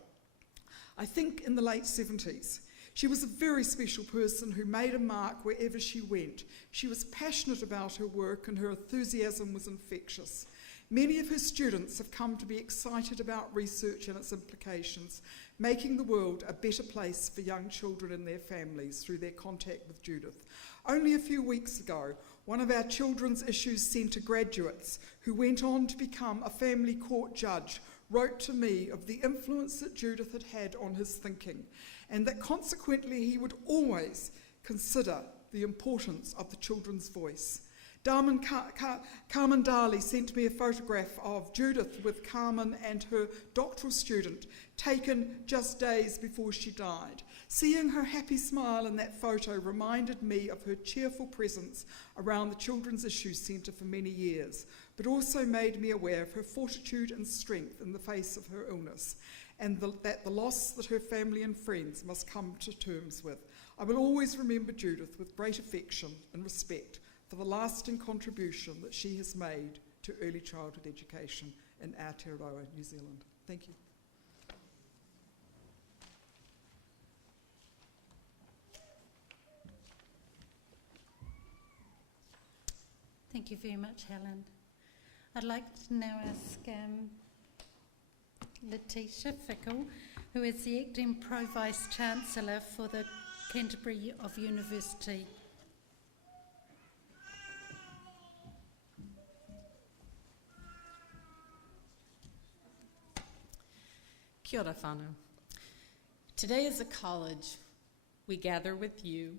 I think in the late 70s. She was a very special person who made a mark wherever she went. She was passionate about her work and her enthusiasm was infectious. Many of her students have come to be excited about research and its implications, making the world a better place for young children and their families through their contact with Judith. Only a few weeks ago, one of our Children's Issues Centre graduates, who went on to become a family court judge, wrote to me of the influence that Judith had had on his thinking, and that consequently he would always consider the importance of the children's voice. Carmen Daly sent me a photograph of Judith with Carmen and her doctoral student, taken just days before she died. Seeing her happy smile in that photo reminded me of her cheerful presence around the Children's Issues Centre for many years, but also made me aware of her fortitude and strength in the face of her illness, and that the loss that her family and friends must come to terms with. I will always remember Judith with great affection and respect for the lasting contribution that she has made to early childhood education in Aotearoa, New Zealand. Thank you. Thank you very much, Helen. I'd like to now ask Letitia Fickle, who is the Acting Pro-Vice Chancellor for the Canterbury of University. Kia ora whānau. Today as a college, we gather with you,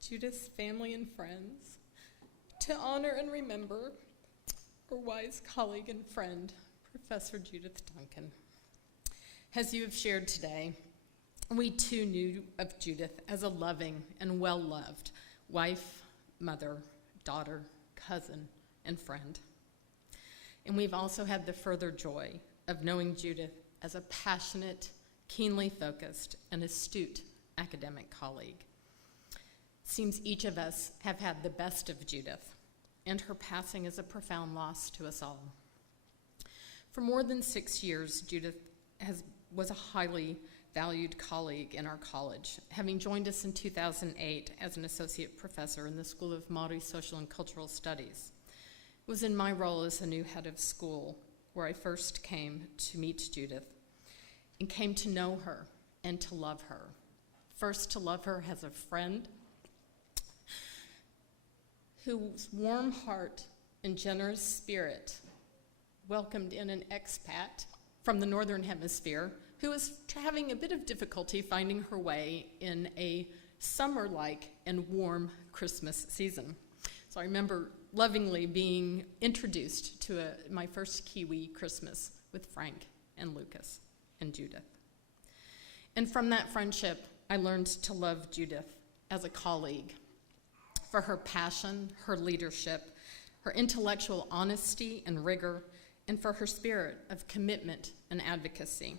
Judith's family and friends, to honor and remember our wise colleague and friend, Professor Judith Duncan. As you have shared today, we too knew of Judith as a loving and well-loved wife, mother, daughter, cousin, and friend. And we've also had the further joy of knowing Judith as a passionate, keenly focused, and astute academic colleague. Seems each of us have had the best of Judith, and her passing is a profound loss to us all. For more than 6 years, Judith was a highly valued colleague in our college, having joined us in 2008 as an associate professor in the School of Maree Social and Cultural Studies. It was in my role as the new head of school where I first came to meet Judith and came to know her and to love her. First, to love her as a friend whose warm heart and generous spirit welcomed in an expat from the Northern Hemisphere who was having a bit of difficulty finding her way in a summer-like and warm Christmas season. So I remember lovingly being introduced to my first Kiwi Christmas with Frank and Lucas and Judith. And from that friendship, I learned to love Judith as a colleague for her passion, her leadership, her intellectual honesty and rigor, and for her spirit of commitment and advocacy.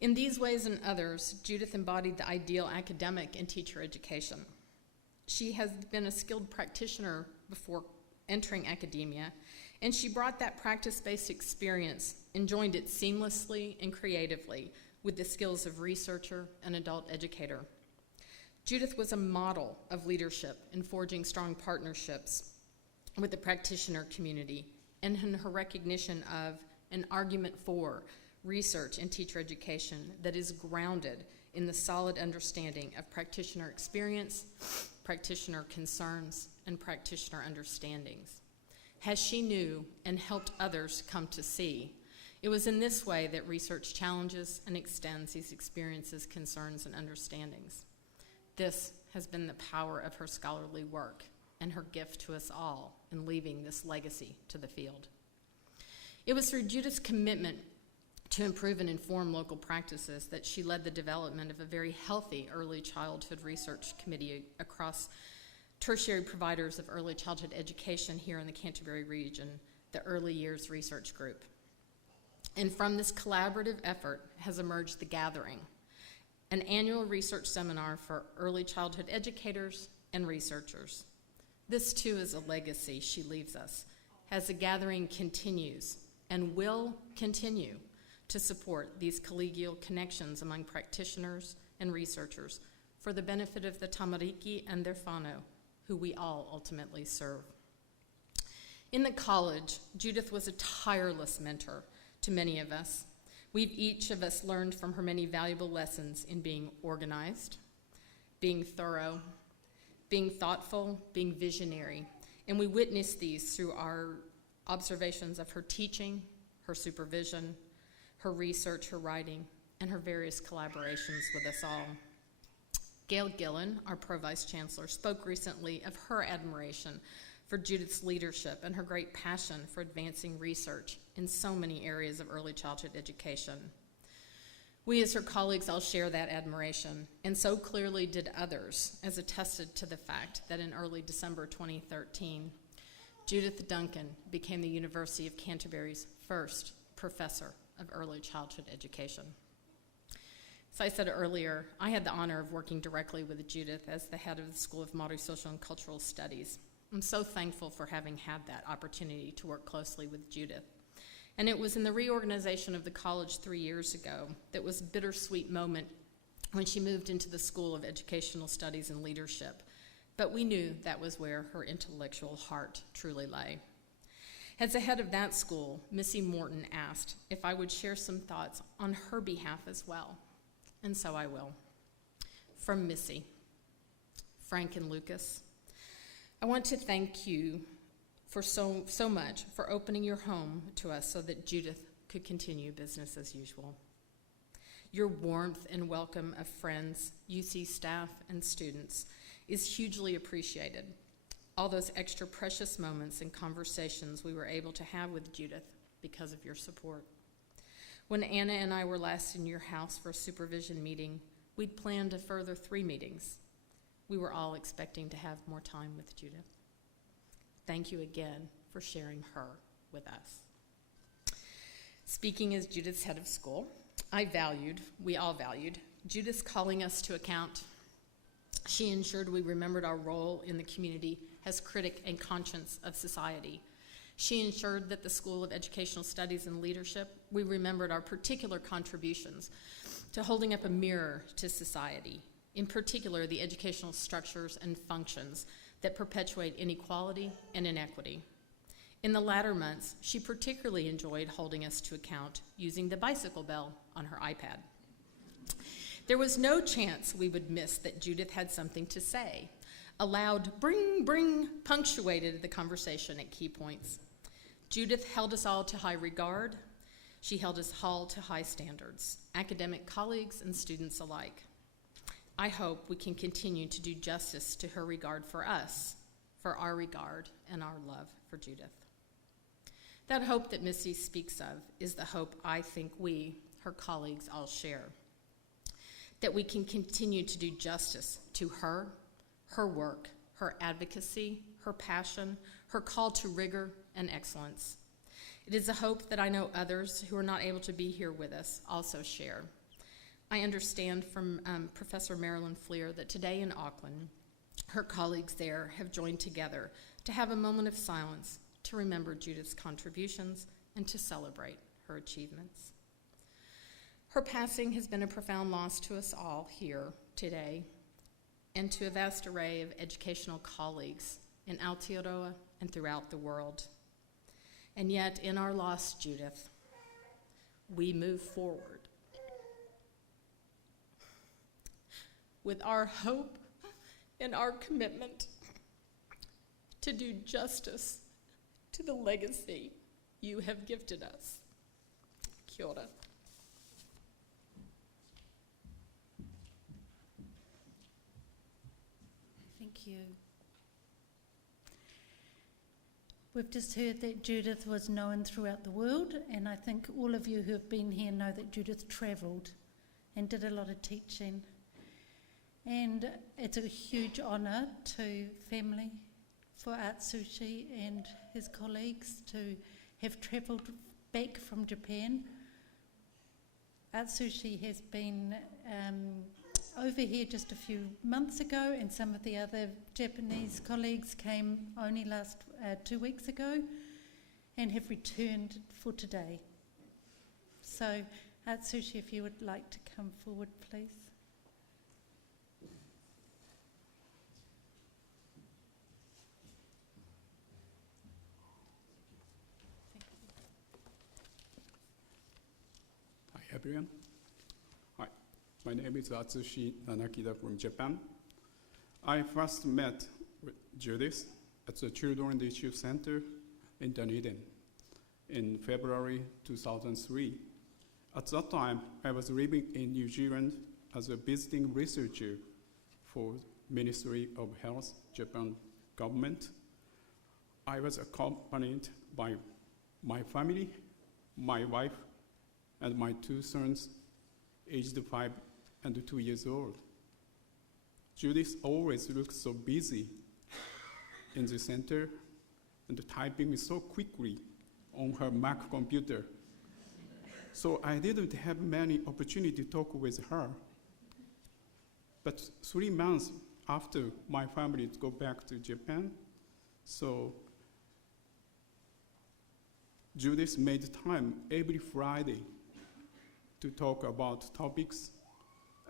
In these ways and others, Judith embodied the ideal academic and teacher education. She has been a skilled practitioner before entering academia And she brought that practice-based experience and joined it seamlessly and creatively with the skills of researcher and adult educator. Judith was a model of leadership in forging strong partnerships with the practitioner community, and in her recognition of an argument for research and teacher education that is grounded in the solid understanding of practitioner experience, practitioner concerns, and practitioner understandings. As she knew and helped others come to see, it was in this way that research challenges and extends these experiences, concerns, and understandings. This has been the power of her scholarly work and her gift to us all in leaving this legacy to the field. It was through Judith's commitment to improve and inform local practices that she led the development of a very healthy early childhood research committee across tertiary providers of early childhood education here in the Canterbury region, the Early Years Research Group. And from this collaborative effort has emerged The Gathering, an annual research seminar for early childhood educators and researchers. This too is a legacy she leaves us, as The Gathering continues and will continue to support these collegial connections among practitioners and researchers for the benefit of the tamariki and their whānau, who we all ultimately serve. In the college, Judith was a tireless mentor to many of us. We've each of us learned from her many valuable lessons in being organized, being thorough, being thoughtful, being visionary, and we witnessed these through our observations of her teaching, her supervision, her research, her writing, and her various collaborations with us all. Gail Gillen, our Pro-Vice Chancellor, spoke recently of her admiration for Judith's leadership and her great passion for advancing research in so many areas of early childhood education. We as her colleagues all share that admiration, and so clearly did others, as attested to the fact that in early December 2013, Judith Duncan became the University of Canterbury's first professor of early childhood education. As I said earlier, I had the honor of working directly with Judith as the head of the School of Maree Social and Cultural Studies. I'm so thankful for having had that opportunity to work closely with Judith. And it was in the reorganization of the college 3 years ago that was a bittersweet moment when she moved into the School of Educational Studies and Leadership. But we knew that was where her intellectual heart truly lay. As the head of that school, Missy Morton asked if I would share some thoughts on her behalf as well. And so I will. From Missy, Frank and Lucas, I want to thank you for so much for opening your home to us so that Judith could continue business as usual. Your warmth and welcome of friends, UC staff, and students is hugely appreciated. All those extra precious moments and conversations we were able to have with Judith because of your support. When Anna and I were last in your house for a supervision meeting, we'd planned a further 3 meetings. We were all expecting to have more time with Judith. Thank you again for sharing her with us. Speaking as Judith's head of school, we all valued, Judith's calling us to account. She ensured we remembered our role in the community as critic and conscience of society. She ensured that the School of Educational Studies and Leadership, we remembered our particular contributions to holding up a mirror to society, in particular the educational structures and functions that perpetuate inequality and inequity. In the latter months, she particularly enjoyed holding us to account using the bicycle bell on her iPad. There was no chance we would miss that Judith had something to say. A loud bring, bring punctuated the conversation at key points. Judith held us all to high regard. She held us all to high standards, academic colleagues and students alike. I hope we can continue to do justice to her regard for us, for our regard and our love for Judith. That hope that Missy speaks of is the hope I think we, her colleagues, all share. That we can continue to do justice to her work, her advocacy, her passion, her call to rigor and excellence. It is a hope that I know others who are not able to be here with us also share. I understand from Professor Marilyn Fleer that today in Auckland, her colleagues there have joined together to have a moment of silence to remember Judith's contributions and to celebrate her achievements. Her passing has been a profound loss to us all here today and to a vast array of educational colleagues in Aotearoa and throughout the world. And yet, in our loss, Judith, we move forward with our hope and our commitment to do justice to the legacy you have gifted us. Kia ora. Thank you. We've just heard that Judith was known throughout the world, and I think all of you who have been here know that Judith travelled and did a lot of teaching. And it's a huge honour to family, for Atsushi and his colleagues to have travelled back from Japan. Atsushi has been over here just a few months ago, and some of the other Japanese colleagues came only 2 weeks ago and have returned for today. So, Atsushi, if you would like to come forward, please. Hi everyone. Hi, my name is Atsushi Nanakida from Japan. I first met with Judith at the Children's Issue Center in Dunedin in February 2003. At that time, I was living in New Zealand as a visiting researcher for Ministry of Health, Japan government. I was accompanied by my family, my wife, and my 2 sons, aged 5 and 2 years old. Judith always looked so busy in the center and typing so quickly on her Mac computer. So I didn't have many opportunity to talk with her. But 3 months after my family go back to Japan, so Judith made time every Friday to talk about topics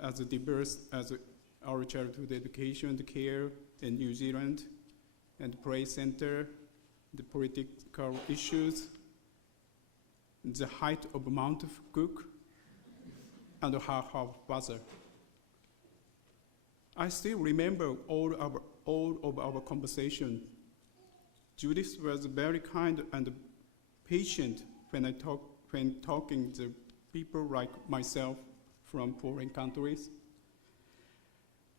as diverse as our childhood education and care in New Zealand, and Play Center, the political issues, the height of Mount Cook, and her father. I still remember all of our conversation. Judith was very kind and patient when talking to people like myself from foreign countries.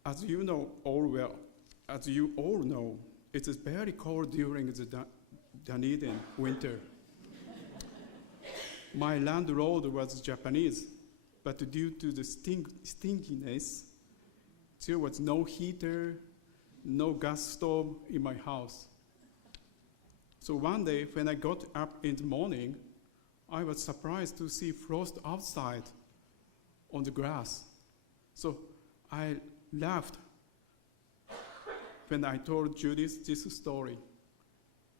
As you all know, it is very cold during the Dunedin winter. My landlord was Japanese, but due to the stinginess, there was no heater, no gas stove in my house. So one day, when I got up in the morning, I was surprised to see frost outside on the grass. So I laughed when I told Judith this story.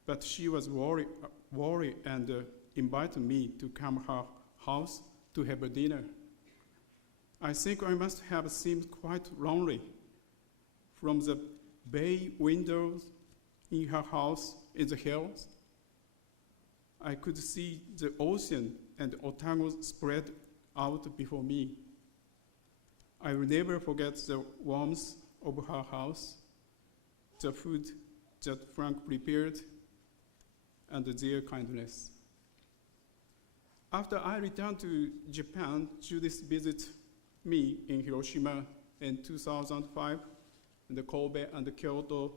But she was worried and invited me to come to her house to have a dinner. I think I must have seemed quite lonely. From the bay windows in her house in the hills, I could see the ocean and Otago spread out before me. I will never forget the warmth of her house, the food that Frank prepared, and their kindness. After I returned to Japan, Judith visited me in Hiroshima in 2005, and Kobe and Kyoto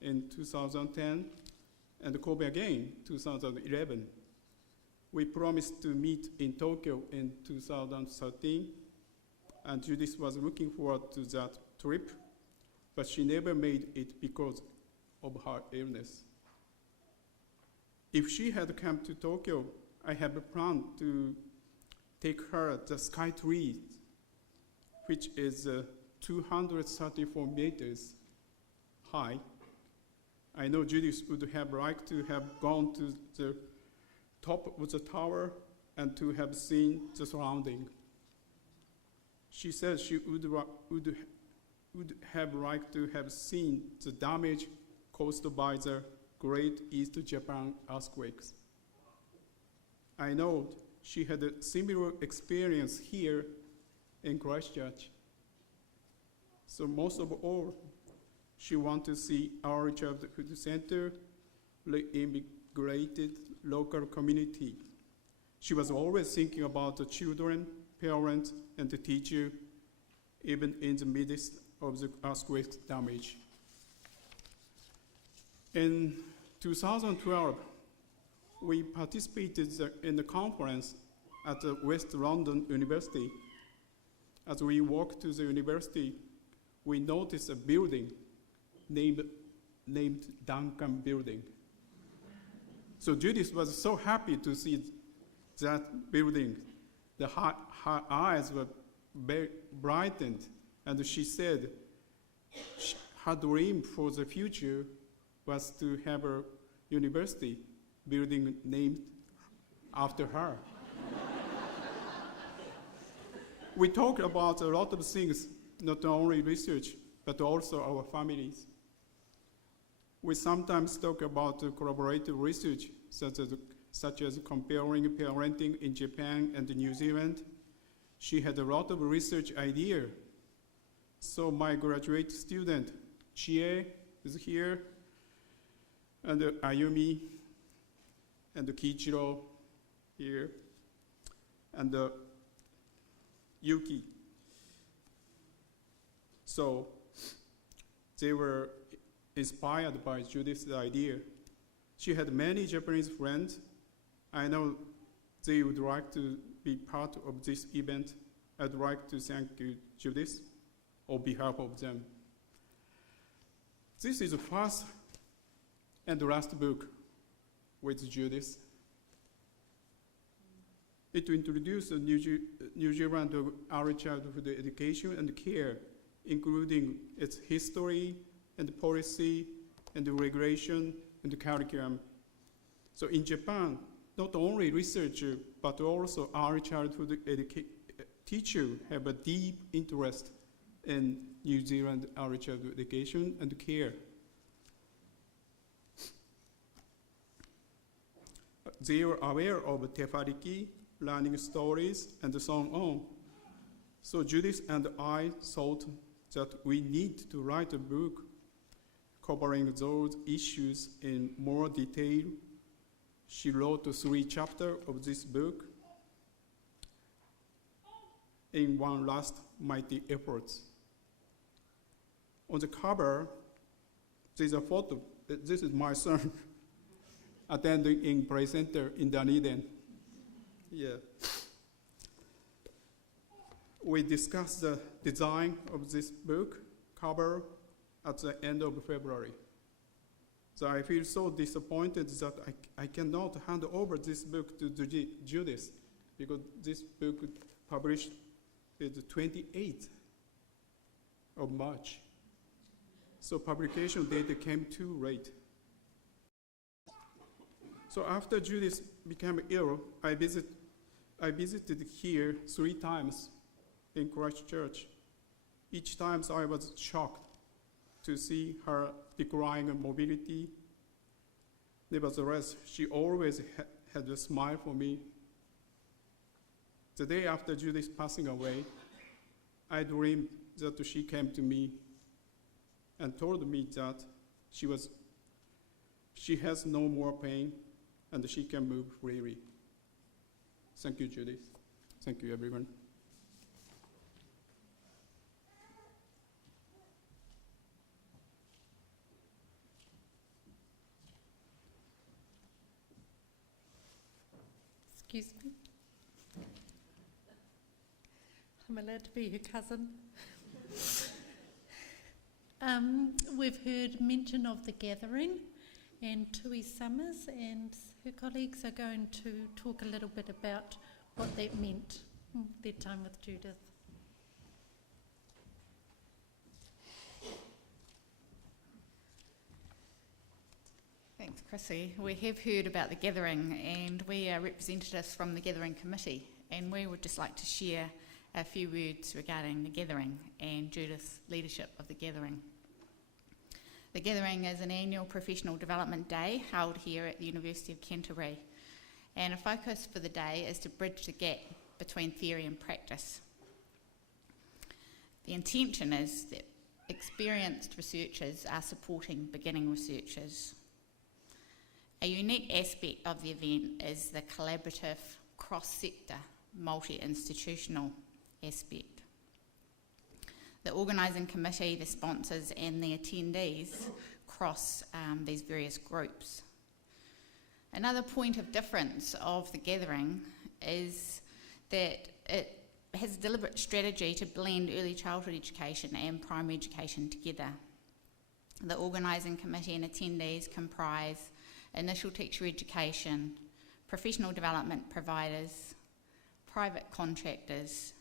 in 2010, and Kobe again 2011. We promised to meet in Tokyo in 2013, and Judith was looking forward to that trip, but she never made it because of her illness. If she had come to Tokyo, I have a plan to take her to the Sky Tree, which is 234 meters high, I know Judith would have liked to have gone to the top of the tower and to have seen the surrounding. She said she would have liked to have seen the damage caused by the Great East Japan earthquakes. I know she had a similar experience here in Christchurch. So most of all, she wanted to see our childhood center reinvigorated local community. She was always thinking about the children, parents, and the teacher, even in the midst of the earthquake damage. In 2012, we participated in the conference at the West London University. As we walked to the university, we noticed a building named Duncan Building. So Judith was so happy to see that building. Her eyes were very brightened, and she said her dream for the future was to have a university building named after her. We talked about a lot of things, not only research, but also our families. We sometimes talk about collaborative research, such as comparing parenting in Japan and New Zealand. She had a lot of research idea. So my graduate student, Chie, is here, and Ayumi, and Kiichiro here, and Yuki. So they were inspired by Judith's idea. She had many Japanese friends. I know they would like to be part of this event. I'd like to thank you, Judith, on behalf of them. This is the first and last book with Judith. It introduced New Zealand early childhood education and care, including its history and policy and regulation and curriculum. So in Japan, not only researchers, but also early childhood teachers have a deep interest in New Zealand early childhood education and care. They are aware of tefariki, learning stories, and so on. So Judith and I thought that we need to write a book covering those issues in more detail. She wrote 3 chapters of this book in one last mighty effort. On the cover, there's a photo. This is my son attending in Play Center in Dunedin. Yeah. We discussed the design of this book cover at the end of February. So I feel so disappointed that I cannot hand over this book to Judith, because this book published is the 28th of March. So publication date came too late. So after Judith became ill, I visited here 3 times in Christchurch. Each time I was shocked to see her declining mobility. Nevertheless, she always had a smile for me. The day after Judith passing away, I dreamed that she came to me and told me that she has no more pain and she can move freely. Thank you, Judith. Thank you, everyone. Excuse me. I'm allowed to be her cousin. We've heard mention of the gathering, and Tui Summers and her colleagues are going to talk a little bit about what that meant, their time with Judith. Thanks, Chrissy. We have heard about the gathering, and we are representatives from the Gathering Committee, and we would just like to share a few words regarding the gathering and Judith's leadership of the gathering. The gathering is an annual professional development day held here at the University of Canterbury, and a focus for the day is to bridge the gap between theory and practice. The intention is that experienced researchers are supporting beginning researchers. A unique aspect of the event is the collaborative, cross-sector, multi-institutional aspect. The organising committee, the sponsors and the attendees cross these various groups. Another point of difference of the gathering is that it has a deliberate strategy to blend early childhood education and primary education together. The organising committee and attendees comprise initial teacher education, professional development providers, private contractors,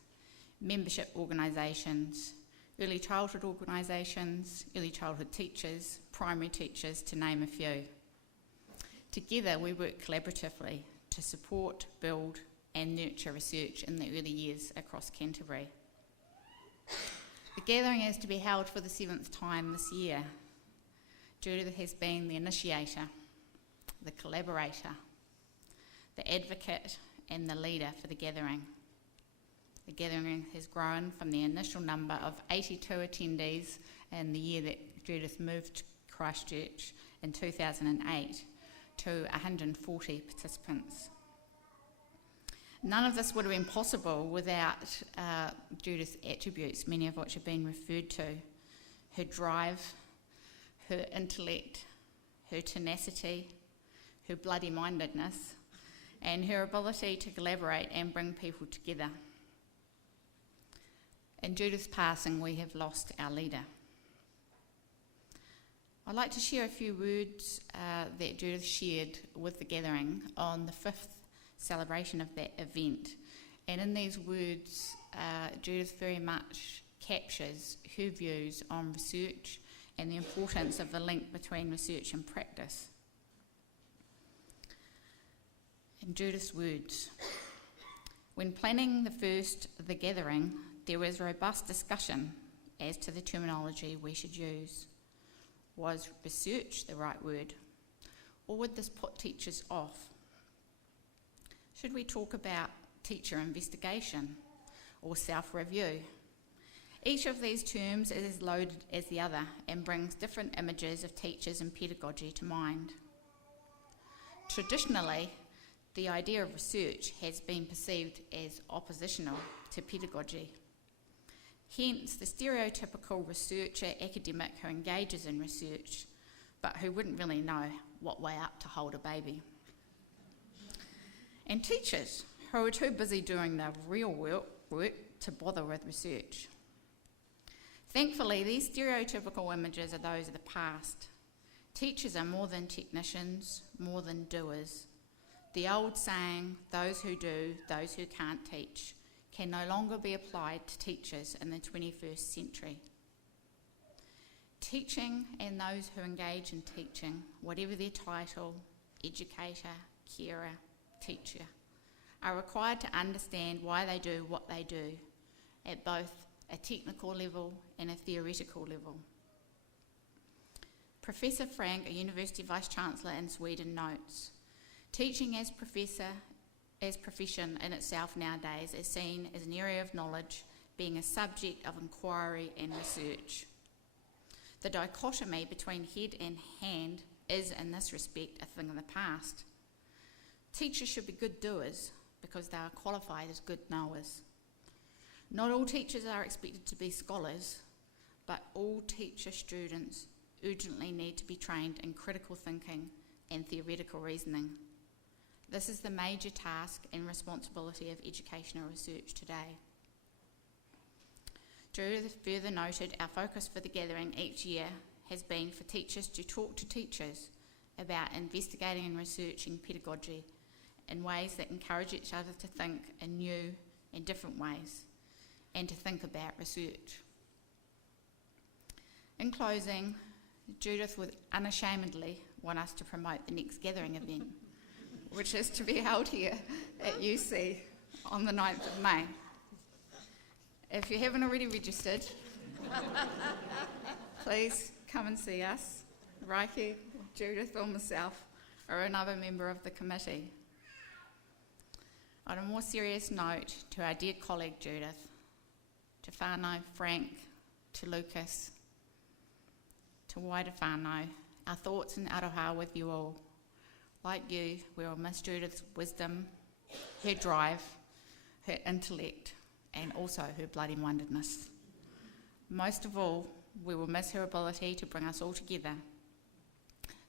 membership organisations, early childhood organisations, early childhood teachers, primary teachers, to name a few. Together we work collaboratively to support, build and nurture research in the early years across Canterbury. The gathering is to be held for the 7th time this year. Judith has been the initiator, the collaborator, the advocate and the leader for the gathering. The gathering has grown from the initial number of 82 attendees in the year that Judith moved to Christchurch in 2008 to 140 participants. None of this would have been possible without Judith's attributes, many of which have been referred to. Her drive, her intellect, her tenacity, her bloody mindedness, and her ability to collaborate and bring people together. In Judith's passing, we have lost our leader. I'd like to share a few words that Judith shared with the gathering on the 5th celebration of that event. And in these words, Judith very much captures her views on research and the importance of the link between research and practice. In Judith's words, when planning the gathering, there was robust discussion as to the terminology we should use. Was research the right word? Or would this put teachers off? Should we talk about teacher investigation or self-review? Each of these terms is as loaded as the other and brings different images of teachers and pedagogy to mind. Traditionally, the idea of research has been perceived as oppositional to pedagogy. Hence, the stereotypical researcher academic who engages in research, but who wouldn't really know what way up to hold a baby. And teachers who are too busy doing the real work to bother with research. Thankfully, these stereotypical images are those of the past. Teachers are more than technicians, more than doers. The old saying, those who do, those who can't teach, can no longer be applied to teachers in the 21st century. Teaching and those who engage in teaching, whatever their title, educator, carer, teacher, are required to understand why they do what they do at both a technical level and a theoretical level. Professor Frank, a University Vice-Chancellor in Sweden, notes, teaching as profession in itself nowadays is seen as an area of knowledge, being a subject of inquiry and research. The dichotomy between head and hand is, in this respect, a thing of the past. Teachers should be good doers because they are qualified as good knowers. Not all teachers are expected to be scholars, but all teacher students urgently need to be trained in critical thinking and theoretical reasoning. This is the major task and responsibility of educational research today. Judith further noted our focus for the gathering each year has been for teachers to talk to teachers about investigating and researching pedagogy in ways that encourage each other to think in new and different ways and to think about research. In closing, Judith would unashamedly want us to promote the next gathering event, which is to be held here at UC on the 9th of May. If you haven't already registered, please come and see us, Raiki, Judith or myself, or another member of the committee. On a more serious note, to our dear colleague Judith, to whānau Frank, to Lucas, to wider whānau, our thoughts and aroha with you all. Like you, we will miss Judith's wisdom, her drive, her intellect, and also her bloody-mindedness. Most of all, we will miss her ability to bring us all together.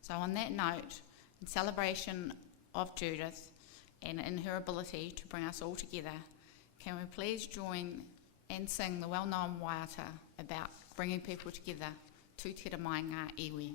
So on that note, in celebration of Judith and in her ability to bring us all together, can we please join and sing the well-known waiata about bringing people together, Tu Tera Mai Ngā Iwi.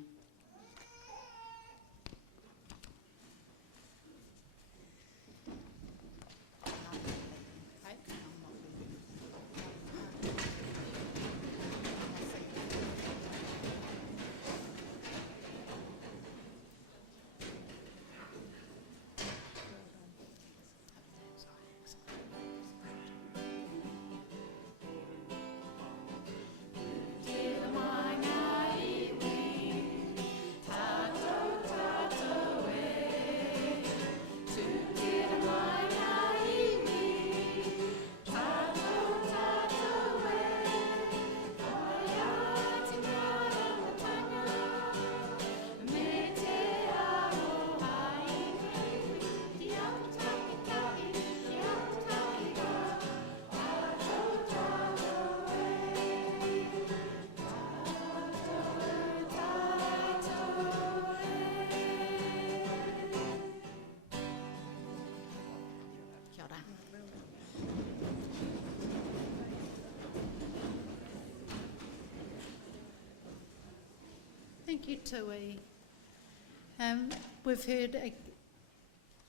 Thank you, Tui. We've heard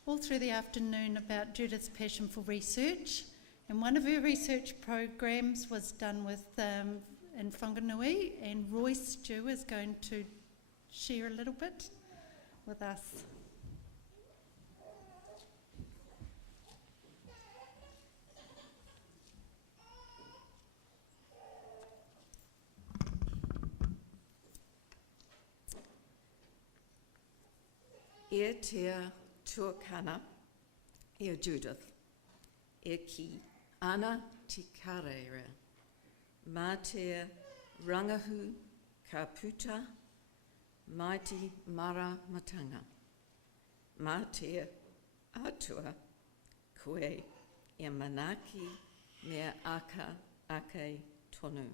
all through the afternoon about Judith's passion for research, and one of her research programs was done with in Whanganui, and Royce Jew is going to share a little bit with us. E tea tuakana, e Judith, e ki ana ti karere, mā te rangahu ka puta, maiti mara matanga, mā te atua koe e manaki mea aka ake tonu.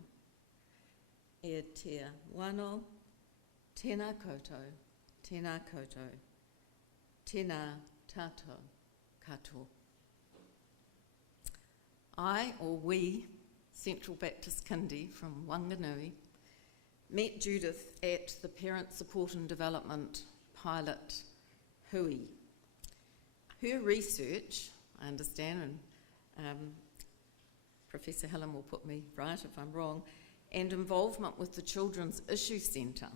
E te wano, tēnā koutou, tēnā koutou, tēnā tātou katoa. I, or we, Central Baptist Kindy from Wanganui, met Judith at the Parent Support and Development Pilot Hui. Her research, I understand, and Professor Helen will put me right if I'm wrong, and involvement with the Children's Issue Centre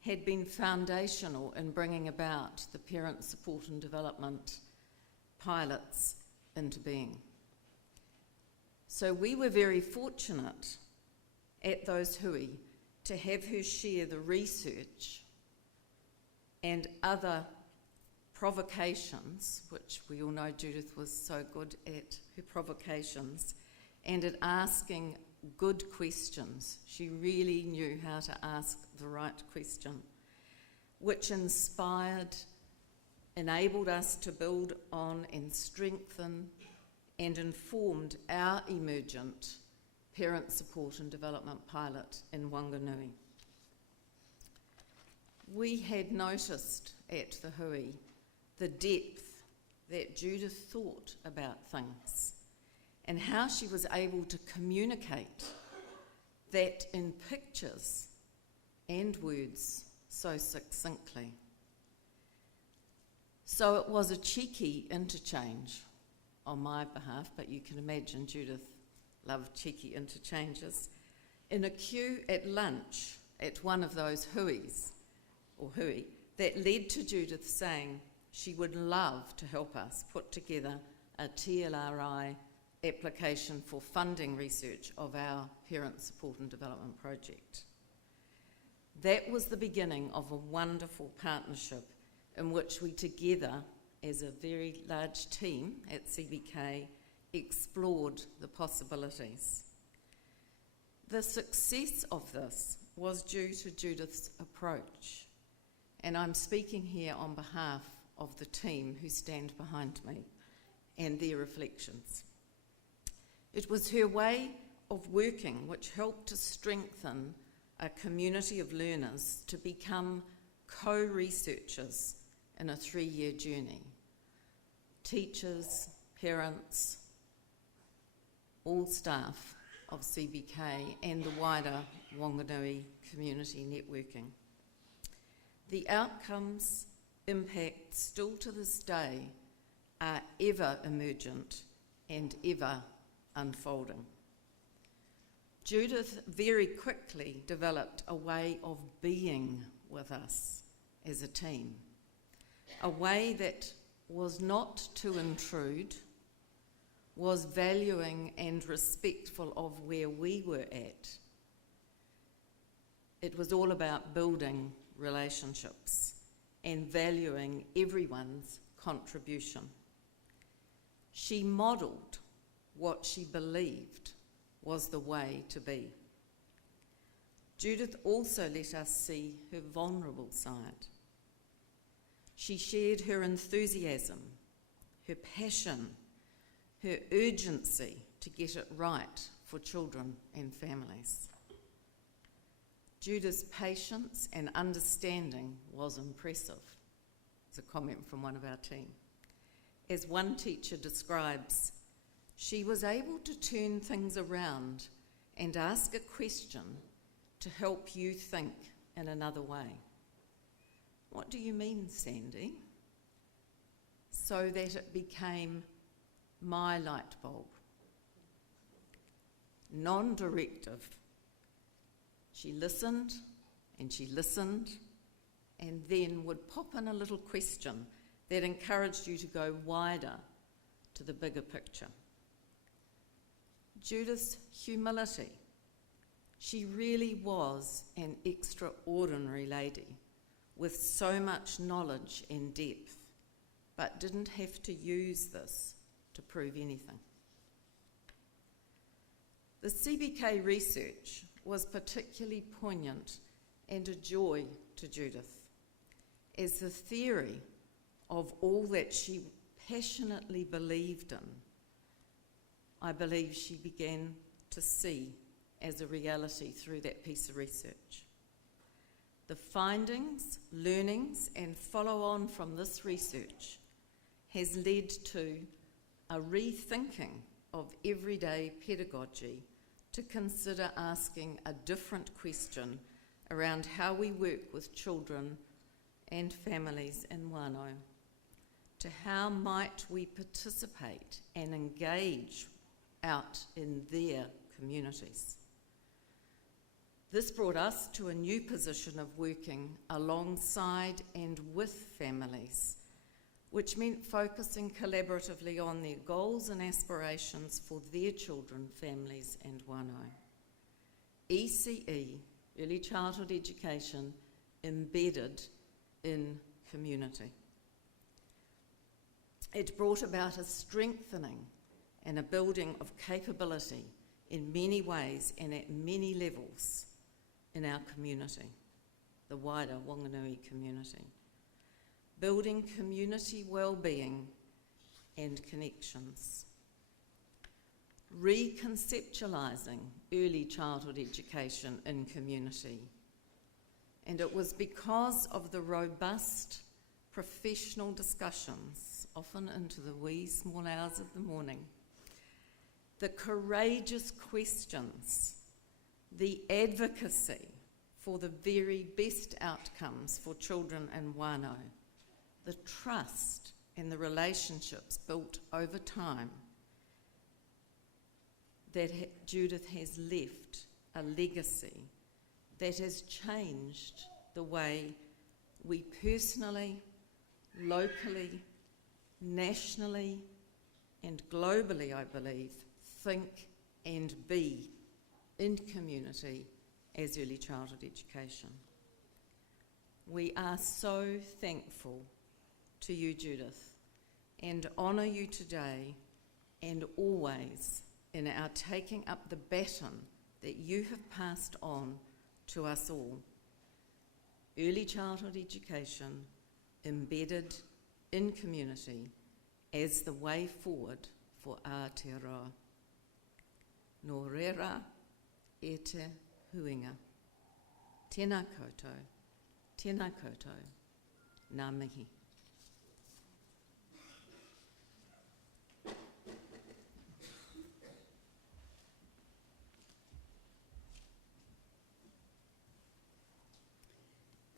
had been foundational in bringing about the Parent Support and Development pilots into being. So we were very fortunate at those hui to have her share the research and other provocations, which we all know Judith was so good at her provocations, and at asking good questions. She really knew how to ask the right question, which inspired, enabled us to build on and strengthen and informed our emergent Parent Support and Development pilot in Wanganui. We had noticed at the hui the depth that Judith thought about things and how she was able to communicate that in pictures and words so succinctly. So it was a cheeky interchange on my behalf, but you can imagine Judith loved cheeky interchanges. In a queue at lunch at one of those huis, or hui, that led to Judith saying she would love to help us put together a TLRI application for funding research of our Parent Support and Development project. That was the beginning of a wonderful partnership in which we together, as a very large team at CBK, explored the possibilities. The success of this was due to Judith's approach, and I'm speaking here on behalf of the team who stand behind me and their reflections. It was her way of working which helped to strengthen a community of learners to become co-researchers in a 3-year journey. Teachers, parents, all staff of CBK and the wider Wanganui community networking. The outcomes, impacts still to this day are ever emergent and ever unfolding. Judith very quickly developed a way of being with us as a team, a way that was not to intrude, was valuing and respectful of where we were at. It was all about building relationships and valuing everyone's contribution. She modelled what she believed was the way to be. Judith also let us see her vulnerable side. She shared her enthusiasm, her passion, her urgency to get it right for children and families. Judith's patience and understanding was impressive. It's a comment from one of our team. As one teacher describes, she was able to turn things around and ask a question to help you think in another way. What do you mean, Sandy? So that it became my light bulb. Non-directive. She listened and she listened and then would pop in a little question that encouraged you to go wider to the bigger picture. Judith's humility. She really was an extraordinary lady with so much knowledge and depth, but didn't have to use this to prove anything. The CBK research was particularly poignant and a joy to Judith, as the theory of all that she passionately believed in, I believe she began to see as a reality through that piece of research. The findings, learnings, and follow-on from this research has led to a rethinking of everyday pedagogy to consider asking a different question around how we work with children and families in whānau, to how might we participate and engage out in their communities. This brought us to a new position of working alongside and with families, which meant focusing collaboratively on their goals and aspirations for their children, families and whānau. ECE, early childhood education, embedded in community. It brought about a strengthening and a building of capability in many ways and at many levels in our community, the wider Wanganui community. Building community well-being and connections. Reconceptualising early childhood education in community. And it was because of the robust professional discussions, often into the wee small hours of the morning, the courageous questions, the advocacy for the very best outcomes for children in whānau, the trust and the relationships built over time, that Judith has left a legacy that has changed the way we personally, locally, nationally, and globally, I believe, think and be in community as early childhood education. We are so thankful to you, Judith, and honour you today and always in our taking up the baton that you have passed on to us all. Early childhood education embedded in community as the way forward for Aotearoa. Nō reira e te huinga. Tēnā koutou, ngā mihi.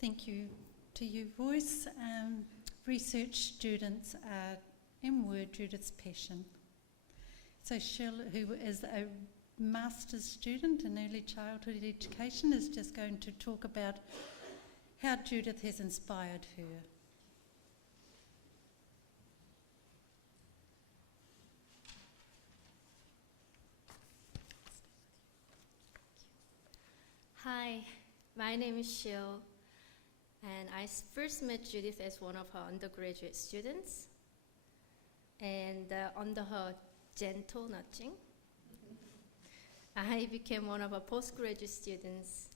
Thank you to you, Voice. Research students are, in word, Judith's passion. So Shil, who is a master's student in early childhood education, is just going to talk about how Judith has inspired her. Hi, my name is Shil, and I first met Judith as one of her undergraduate students, and under her gentle nudging, I became one of her postgraduate students,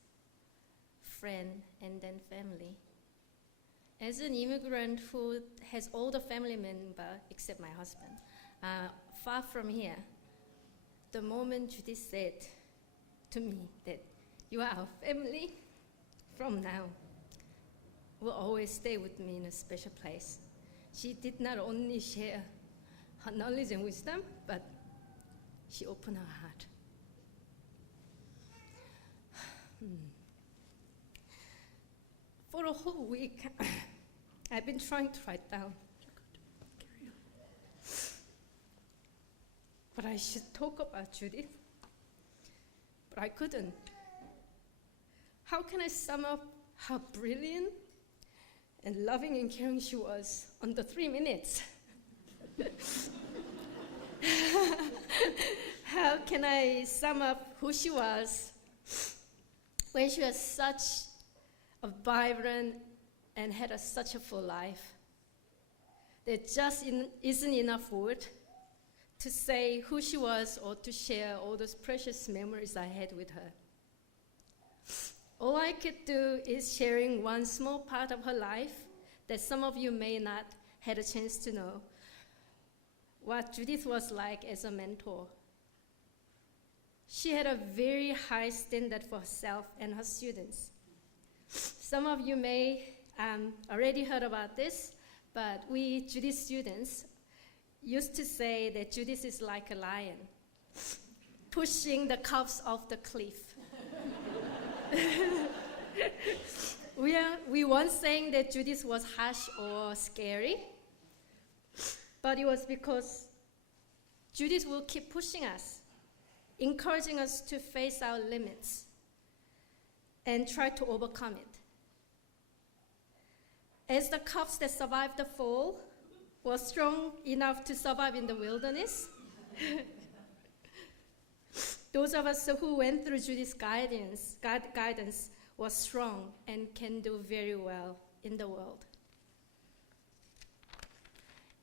friend, and then family. As an immigrant who has all the family members except my husband, far from here, the moment Judith said to me that you are our family from now, will always stay with me in a special place. She did not only share her knowledge and wisdom, but she opened her heart. For a whole week, I've been trying to write down but I should talk about Judith, but I couldn't. How can I sum up how brilliant and loving and caring she was under 3 minutes? How can I sum up who she was when she was such a vibrant and had such a full life? There just isn't enough word to say who she was or to share all those precious memories I had with her. All I could do is sharing one small part of her life that some of you may not had a chance to know, what Judith was like as a mentor. She had a very high standard for herself and her students. Some of you may already heard about this, but we Judith students used to say that Judith is like a lion, pushing the cubs off the cliff. We weren't saying that Judith was harsh or scary, but it was because Judith will keep pushing us, encouraging us to face our limits and try to overcome it. As the cubs that survived the fall were strong enough to survive in the wilderness, those of us who went through Judith's guidance were strong and can do very well in the world.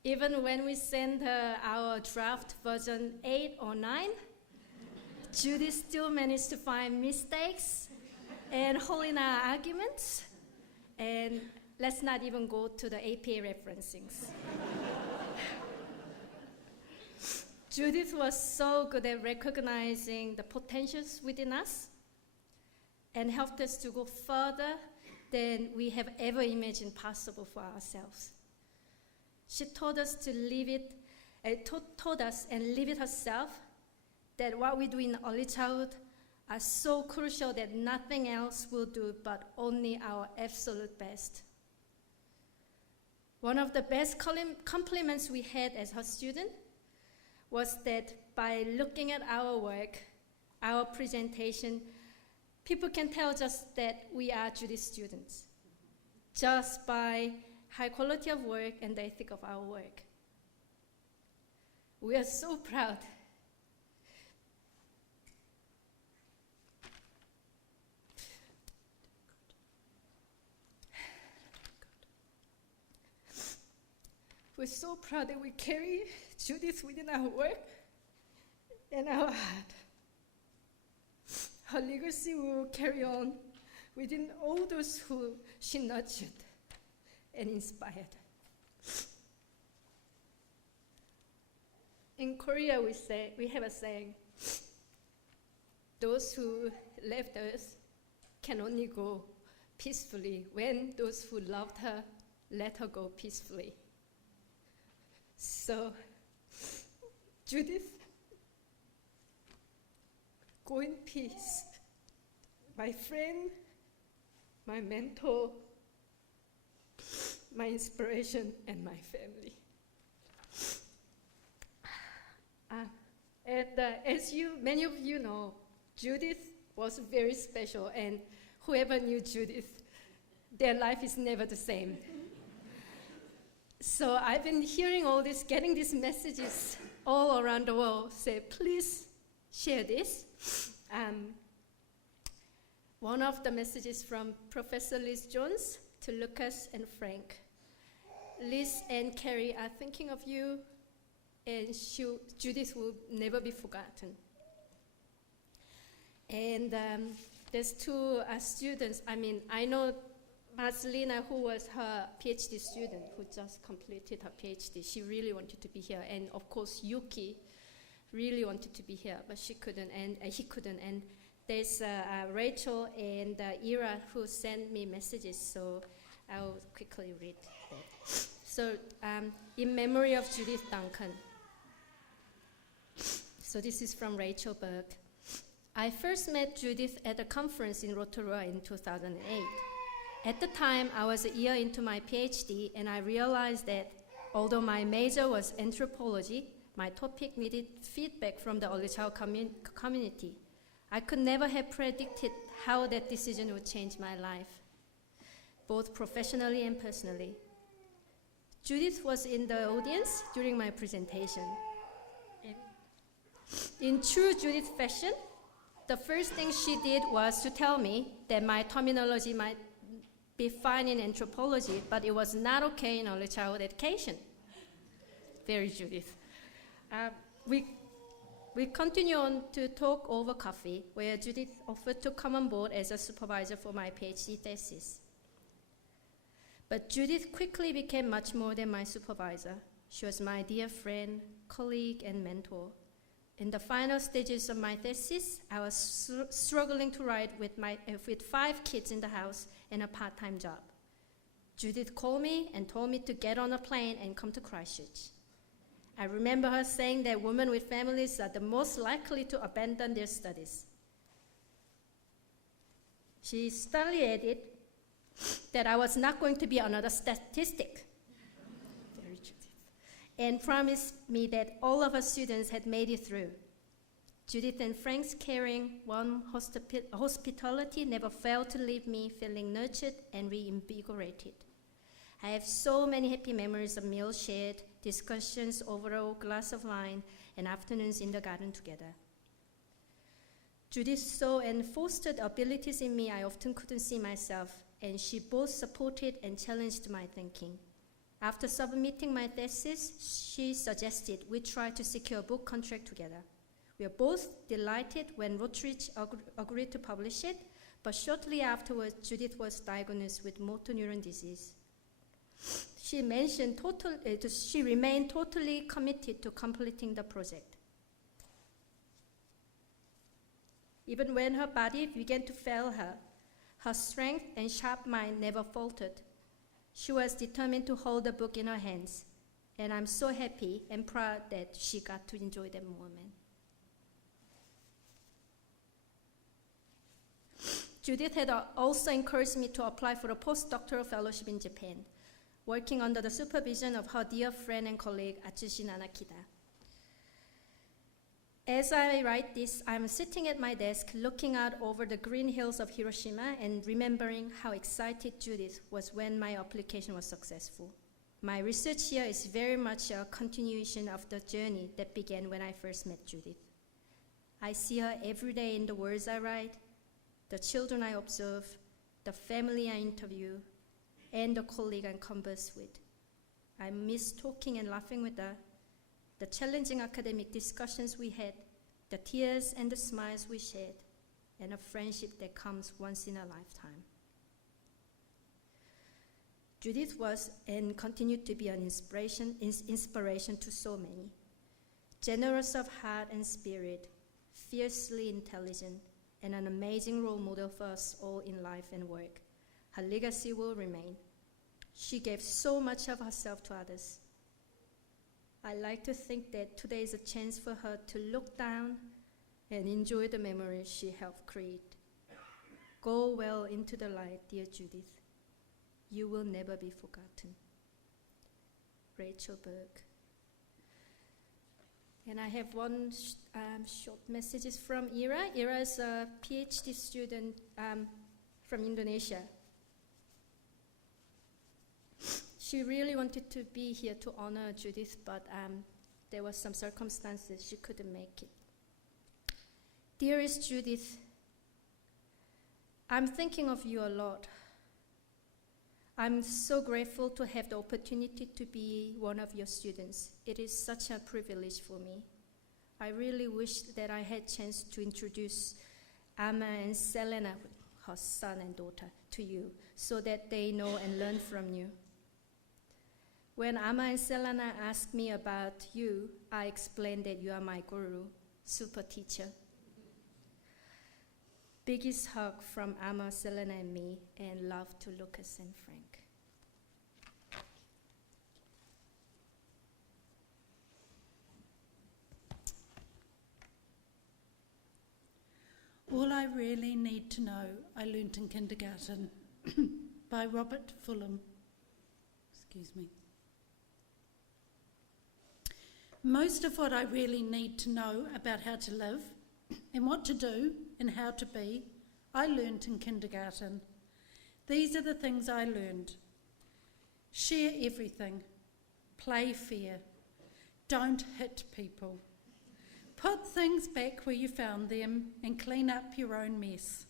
Even when we sent her our draft version 8 or 9, Judith still managed to find mistakes and hold in our arguments. And let's not even go to the APA referencings. Judith was so good at recognizing the potentials within us and helped us to go further than we have ever imagined possible for ourselves. She taught us to live it, taught us and live it herself, that what we do in early childhood are so crucial that nothing else will do but only our absolute best. One of the best compliments we had as her student was that by looking at our work, our presentation, People can tell just that we are Judith students, just by high quality of work and the ethic of our work. We are so proud. We're so proud that we carry Judith within our work and our heart. Her legacy will carry on within all those who she nurtured and inspired. In Korea, we have a saying, those who left us can only go peacefully when those who loved her let her go peacefully. So, Judith, go in peace. My friend, my mentor, my inspiration, and my family. As many of you know, Judith was very special, and whoever knew Judith, their life is never the same. So I've been hearing all this, getting these messages all around the world. Say, please share this. One of the messages from Professor Liz Jones to Lucas and Frank. Liz and Carrie are thinking of you, and Judith will never be forgotten. And there's two students. I know Marcelina, who was her PhD student, who just completed her PhD. She really wanted to be here. And of course, Yuki really wanted to be here, but she couldn't, and he couldn't. And there's Rachel and Ira who sent me messages, so I'll quickly read that. So, in memory of Judith Duncan. So this is from Rachel Berg. I first met Judith at a conference in Rotorua in 2008. At the time, I was a year into my PhD, and I realized that although my major was anthropology, my topic needed feedback from the early child community. I could never have predicted how that decision would change my life, both professionally and personally. Judith was in the audience during my presentation. In true Judith fashion, the first thing she did was to tell me that my terminology might be fine in anthropology, but it was not okay in early childhood education. Very Judith. We continue on to talk over coffee, where Judith offered to come on board as a supervisor for my PhD thesis. But Judith quickly became much more than my supervisor. She was my dear friend, colleague, and mentor. In the final stages of my thesis, I was struggling to write with 5 kids in the house and a part-time job. Judith called me and told me to get on a plane and come to Christchurch. I remember her saying that women with families are the most likely to abandon their studies. She sternly added that I was not going to be another statistic. Very Judith. And promised me that all of her students had made it through. Judith and Frank's caring, warm hospitality never failed to leave me feeling nurtured and reinvigorated. I have so many happy memories of meals shared, discussions over a glass of wine, and afternoons in the garden together. Judith saw and fostered abilities in me I often couldn't see myself, and she both supported and challenged my thinking. After submitting my thesis, she suggested we try to secure a book contract together. We were both delighted when Routledge agreed to publish it, but shortly afterwards, Judith was diagnosed with motor neuron disease. She remained totally committed to completing the project. Even when her body began to fail her, her strength and sharp mind never faltered. She was determined to hold the book in her hands, and I'm so happy and proud that she got to enjoy that moment. Judith had also encouraged me to apply for a postdoctoral fellowship in Japan, working under the supervision of her dear friend and colleague, Atsushi Nanakida. As I write this, I'm sitting at my desk looking out over the green hills of Hiroshima and remembering how excited Judith was when my application was successful. My research here is very much a continuation of the journey that began when I first met Judith. I see her every day in the words I write, the children I observe, the family I interview, and the colleague I converse with. I miss talking and laughing with her, the challenging academic discussions we had, the tears and the smiles we shared, and a friendship that comes once in a lifetime. Judith was and continued to be an inspiration to so many. Generous of heart and spirit, fiercely intelligent, and an amazing role model for us all in life and work. Her legacy will remain. She gave so much of herself to others. I like to think that today is a chance for her to look down and enjoy the memories she helped create. Go well into the light, dear Judith. You will never be forgotten. Rachel Burke. And I have one short message from Ira. Ira is a PhD student from Indonesia. She really wanted to be here to honor Judith, but there were some circumstances she couldn't make it. Dearest Judith, I'm thinking of you a lot. I'm so grateful to have the opportunity to be one of your students. It is such a privilege for me. I really wish that I had a chance to introduce Amma and Selena, her son and daughter, to you, so that they know and learn from you. When Amma and Selena asked me about you, I explained that you are my guru, super teacher. Biggest hug from Amma, Selena, and me, and love to Lucas and Frank. All I Really Need to Know, I Learnt in Kindergarten by Robert Fulham. Excuse me. Most of what I really need to know about how to live and what to do and how to be, I learnt in kindergarten. These are the things I learned. Share everything. Play fair. Don't hit people. Put things back where you found them and clean up your own mess.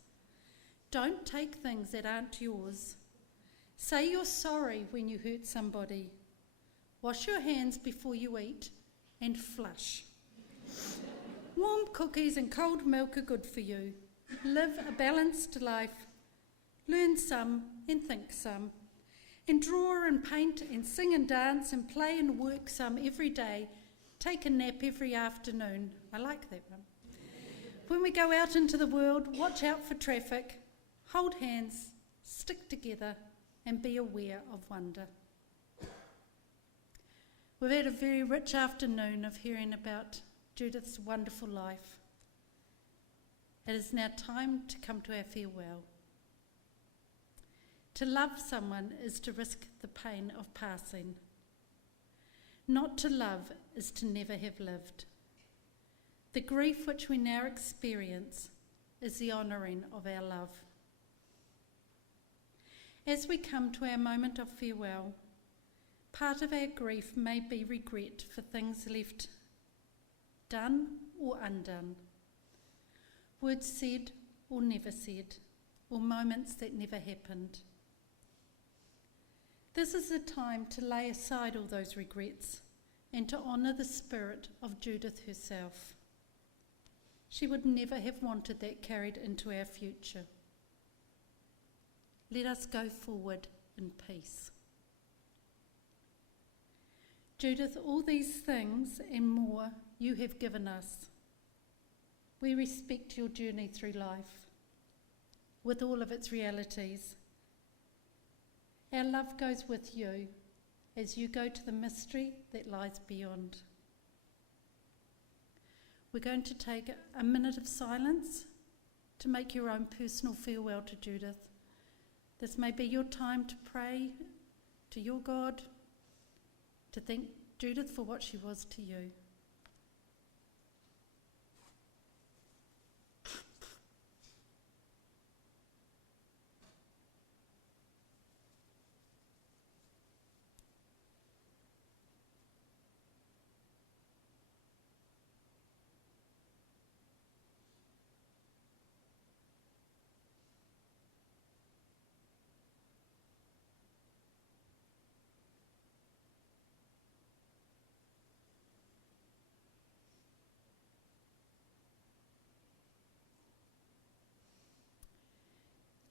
Don't take things that aren't yours. Say you're sorry when you hurt somebody. Wash your hands before you eat and flush. Warm cookies and cold milk are good for you. Live a balanced life. Learn some and think some. And draw and paint and sing and dance and play and work some every day. Take a nap every afternoon. I like that one. When we go out into the world, watch out for traffic. Hold hands, stick together, and be aware of wonder. We've had a very rich afternoon of hearing about Judith's wonderful life. It is now time to come to our farewell. To love someone is to risk the pain of passing. Not to love is to never have lived. The grief which we now experience is the honouring of our love. As we come to our moment of farewell, part of our grief may be regret for things left done or undone, words said or never said, or moments that never happened. This is the time to lay aside all those regrets and to honour the spirit of Judith herself. She would never have wanted that carried into our future. Let us go forward in peace. Judith, all these things and more you have given us. We respect your journey through life, with all of its realities. Our love goes with you as you go to the mystery that lies beyond. We're going to take a minute of silence to make your own personal farewell to Judith. This may be your time to pray to your God, to thank Judith for what she was to you.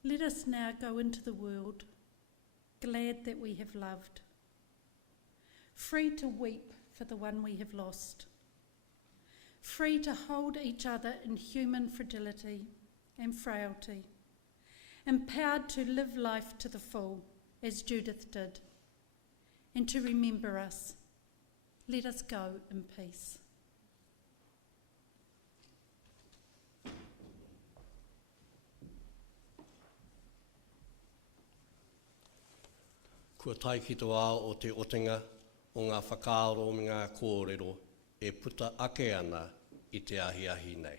Let us now go into the world, glad that we have loved, free to weep for the one we have lost, free to hold each other in human fragility and frailty, empowered to live life to the full, as Judith did, and to remember us. Let us go in peace. Kua tai ki toa o te otinga o ngā whakaaro o ngā kōrero e puta ake ana i te ahi nei.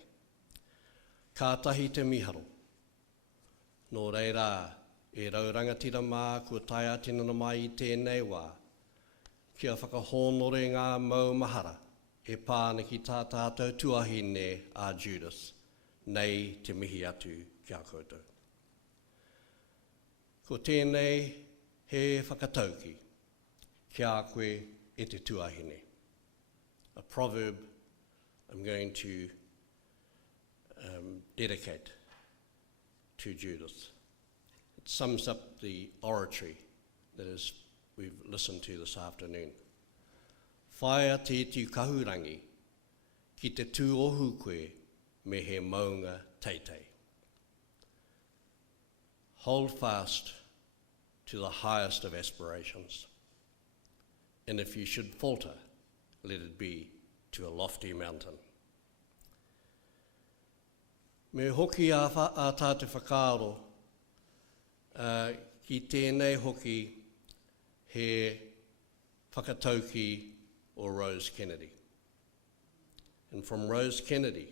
Kātahi te miharo. Nō reira, e raurangatira mā kua tai atinana mai i tēnei wā, kia whakahōnore ngā maumahara e pāna ki tā tātou tuahine a Judith, nei te mihi atu kia koutou. Ko tēnei he whakatauki, kia koe e te tuahine. A proverb I'm going to dedicate to Judith. It sums up the oratory that we've listened to this afternoon. Whaia te tiu kahurangi, ki te tū ohu koe me he maunga teitei. Hold fast to the highest of aspirations. And if you should falter, let it be to a lofty mountain. Me hoki a tāte whakaaro, ki tēnei hoki he whakatauki o Rose Kennedy. And from Rose Kennedy,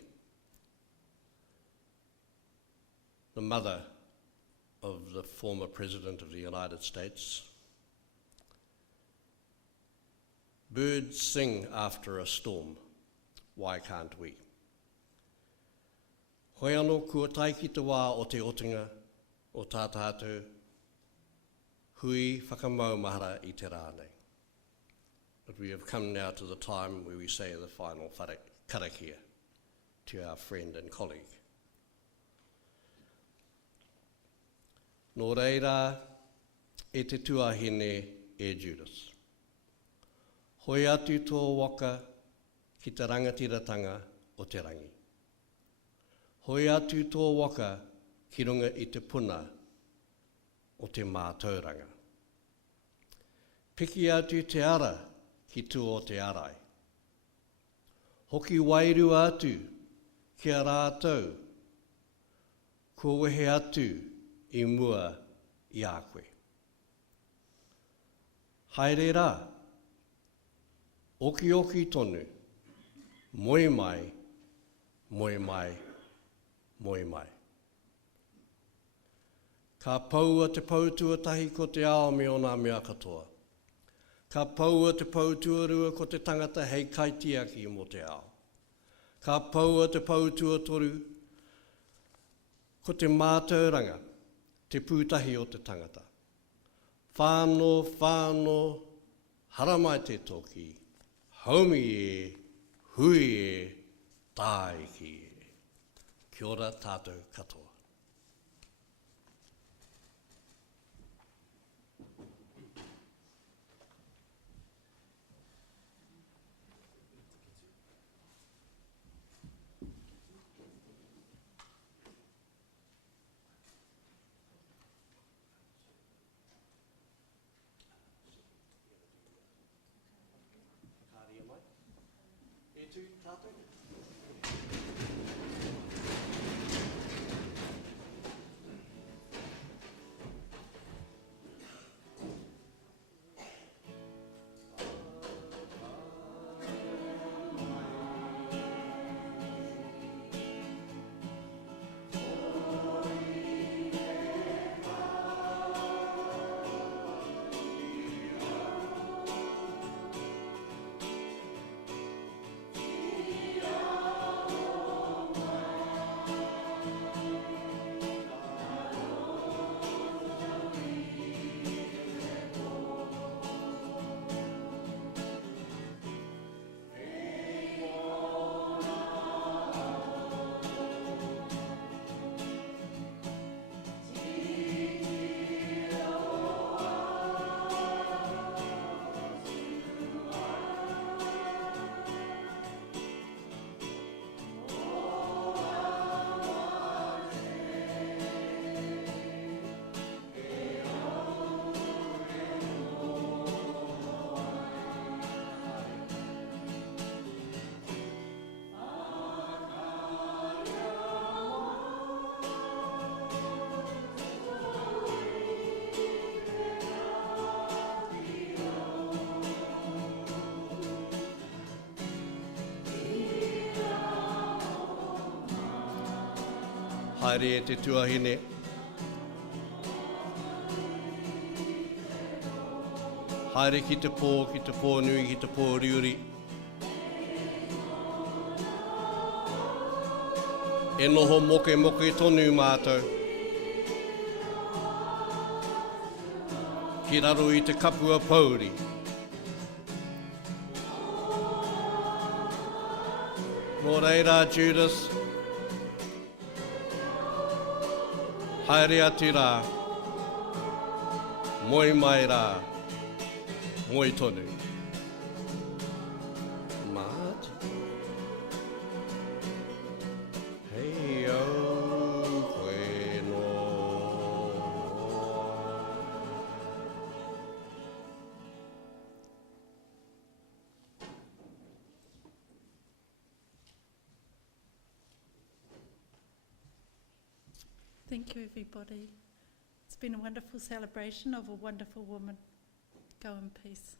the mother of the former President of the United States, birds sing after a storm, why can't we? Hoi anō kua tai ki te wā o te otinga o tā tātou, hui whakamaumahara i te rānei. But we have come now to the time where we say the final karakia to our friend and colleague. Nō reira, e te tuahine e Judith. Hoi atu tō waka ki te rangatiratanga o te rangi. Hoi atu tō waka ki runga i te puna o te mātauranga. Piki atu te ara ki tū o te arai. Hoki wairu atu ki a rātou, ko wehe atu i mua i a koe. Haere rā, oki oki tonu, moi mai, moi mai, moi mai. Ka paua te pautuatahi ko te ao me o nā mea katoa. Ka paua te pautuarua ko te tangata hei kaitiaki mo te ao. Ka paua te pautuatoru ko te mātauranga, te pūtahi o te tangata. Whānō, haramai te toki, haumi e, hui e, tāi ki e. Kia ora tātou katoa. Yeah. Haere e te tuahine. Haere ki te pō nui, ki te pō riuri. E noho moke tonu mātou. Ki raro i te kapua pauri. Nō reira, Judith. Haere atu rā. Moi mai rā. Moi tonu. Māt. Hei au koe no. Thank you, everybody. It's been a wonderful celebration of a wonderful woman. Go in peace.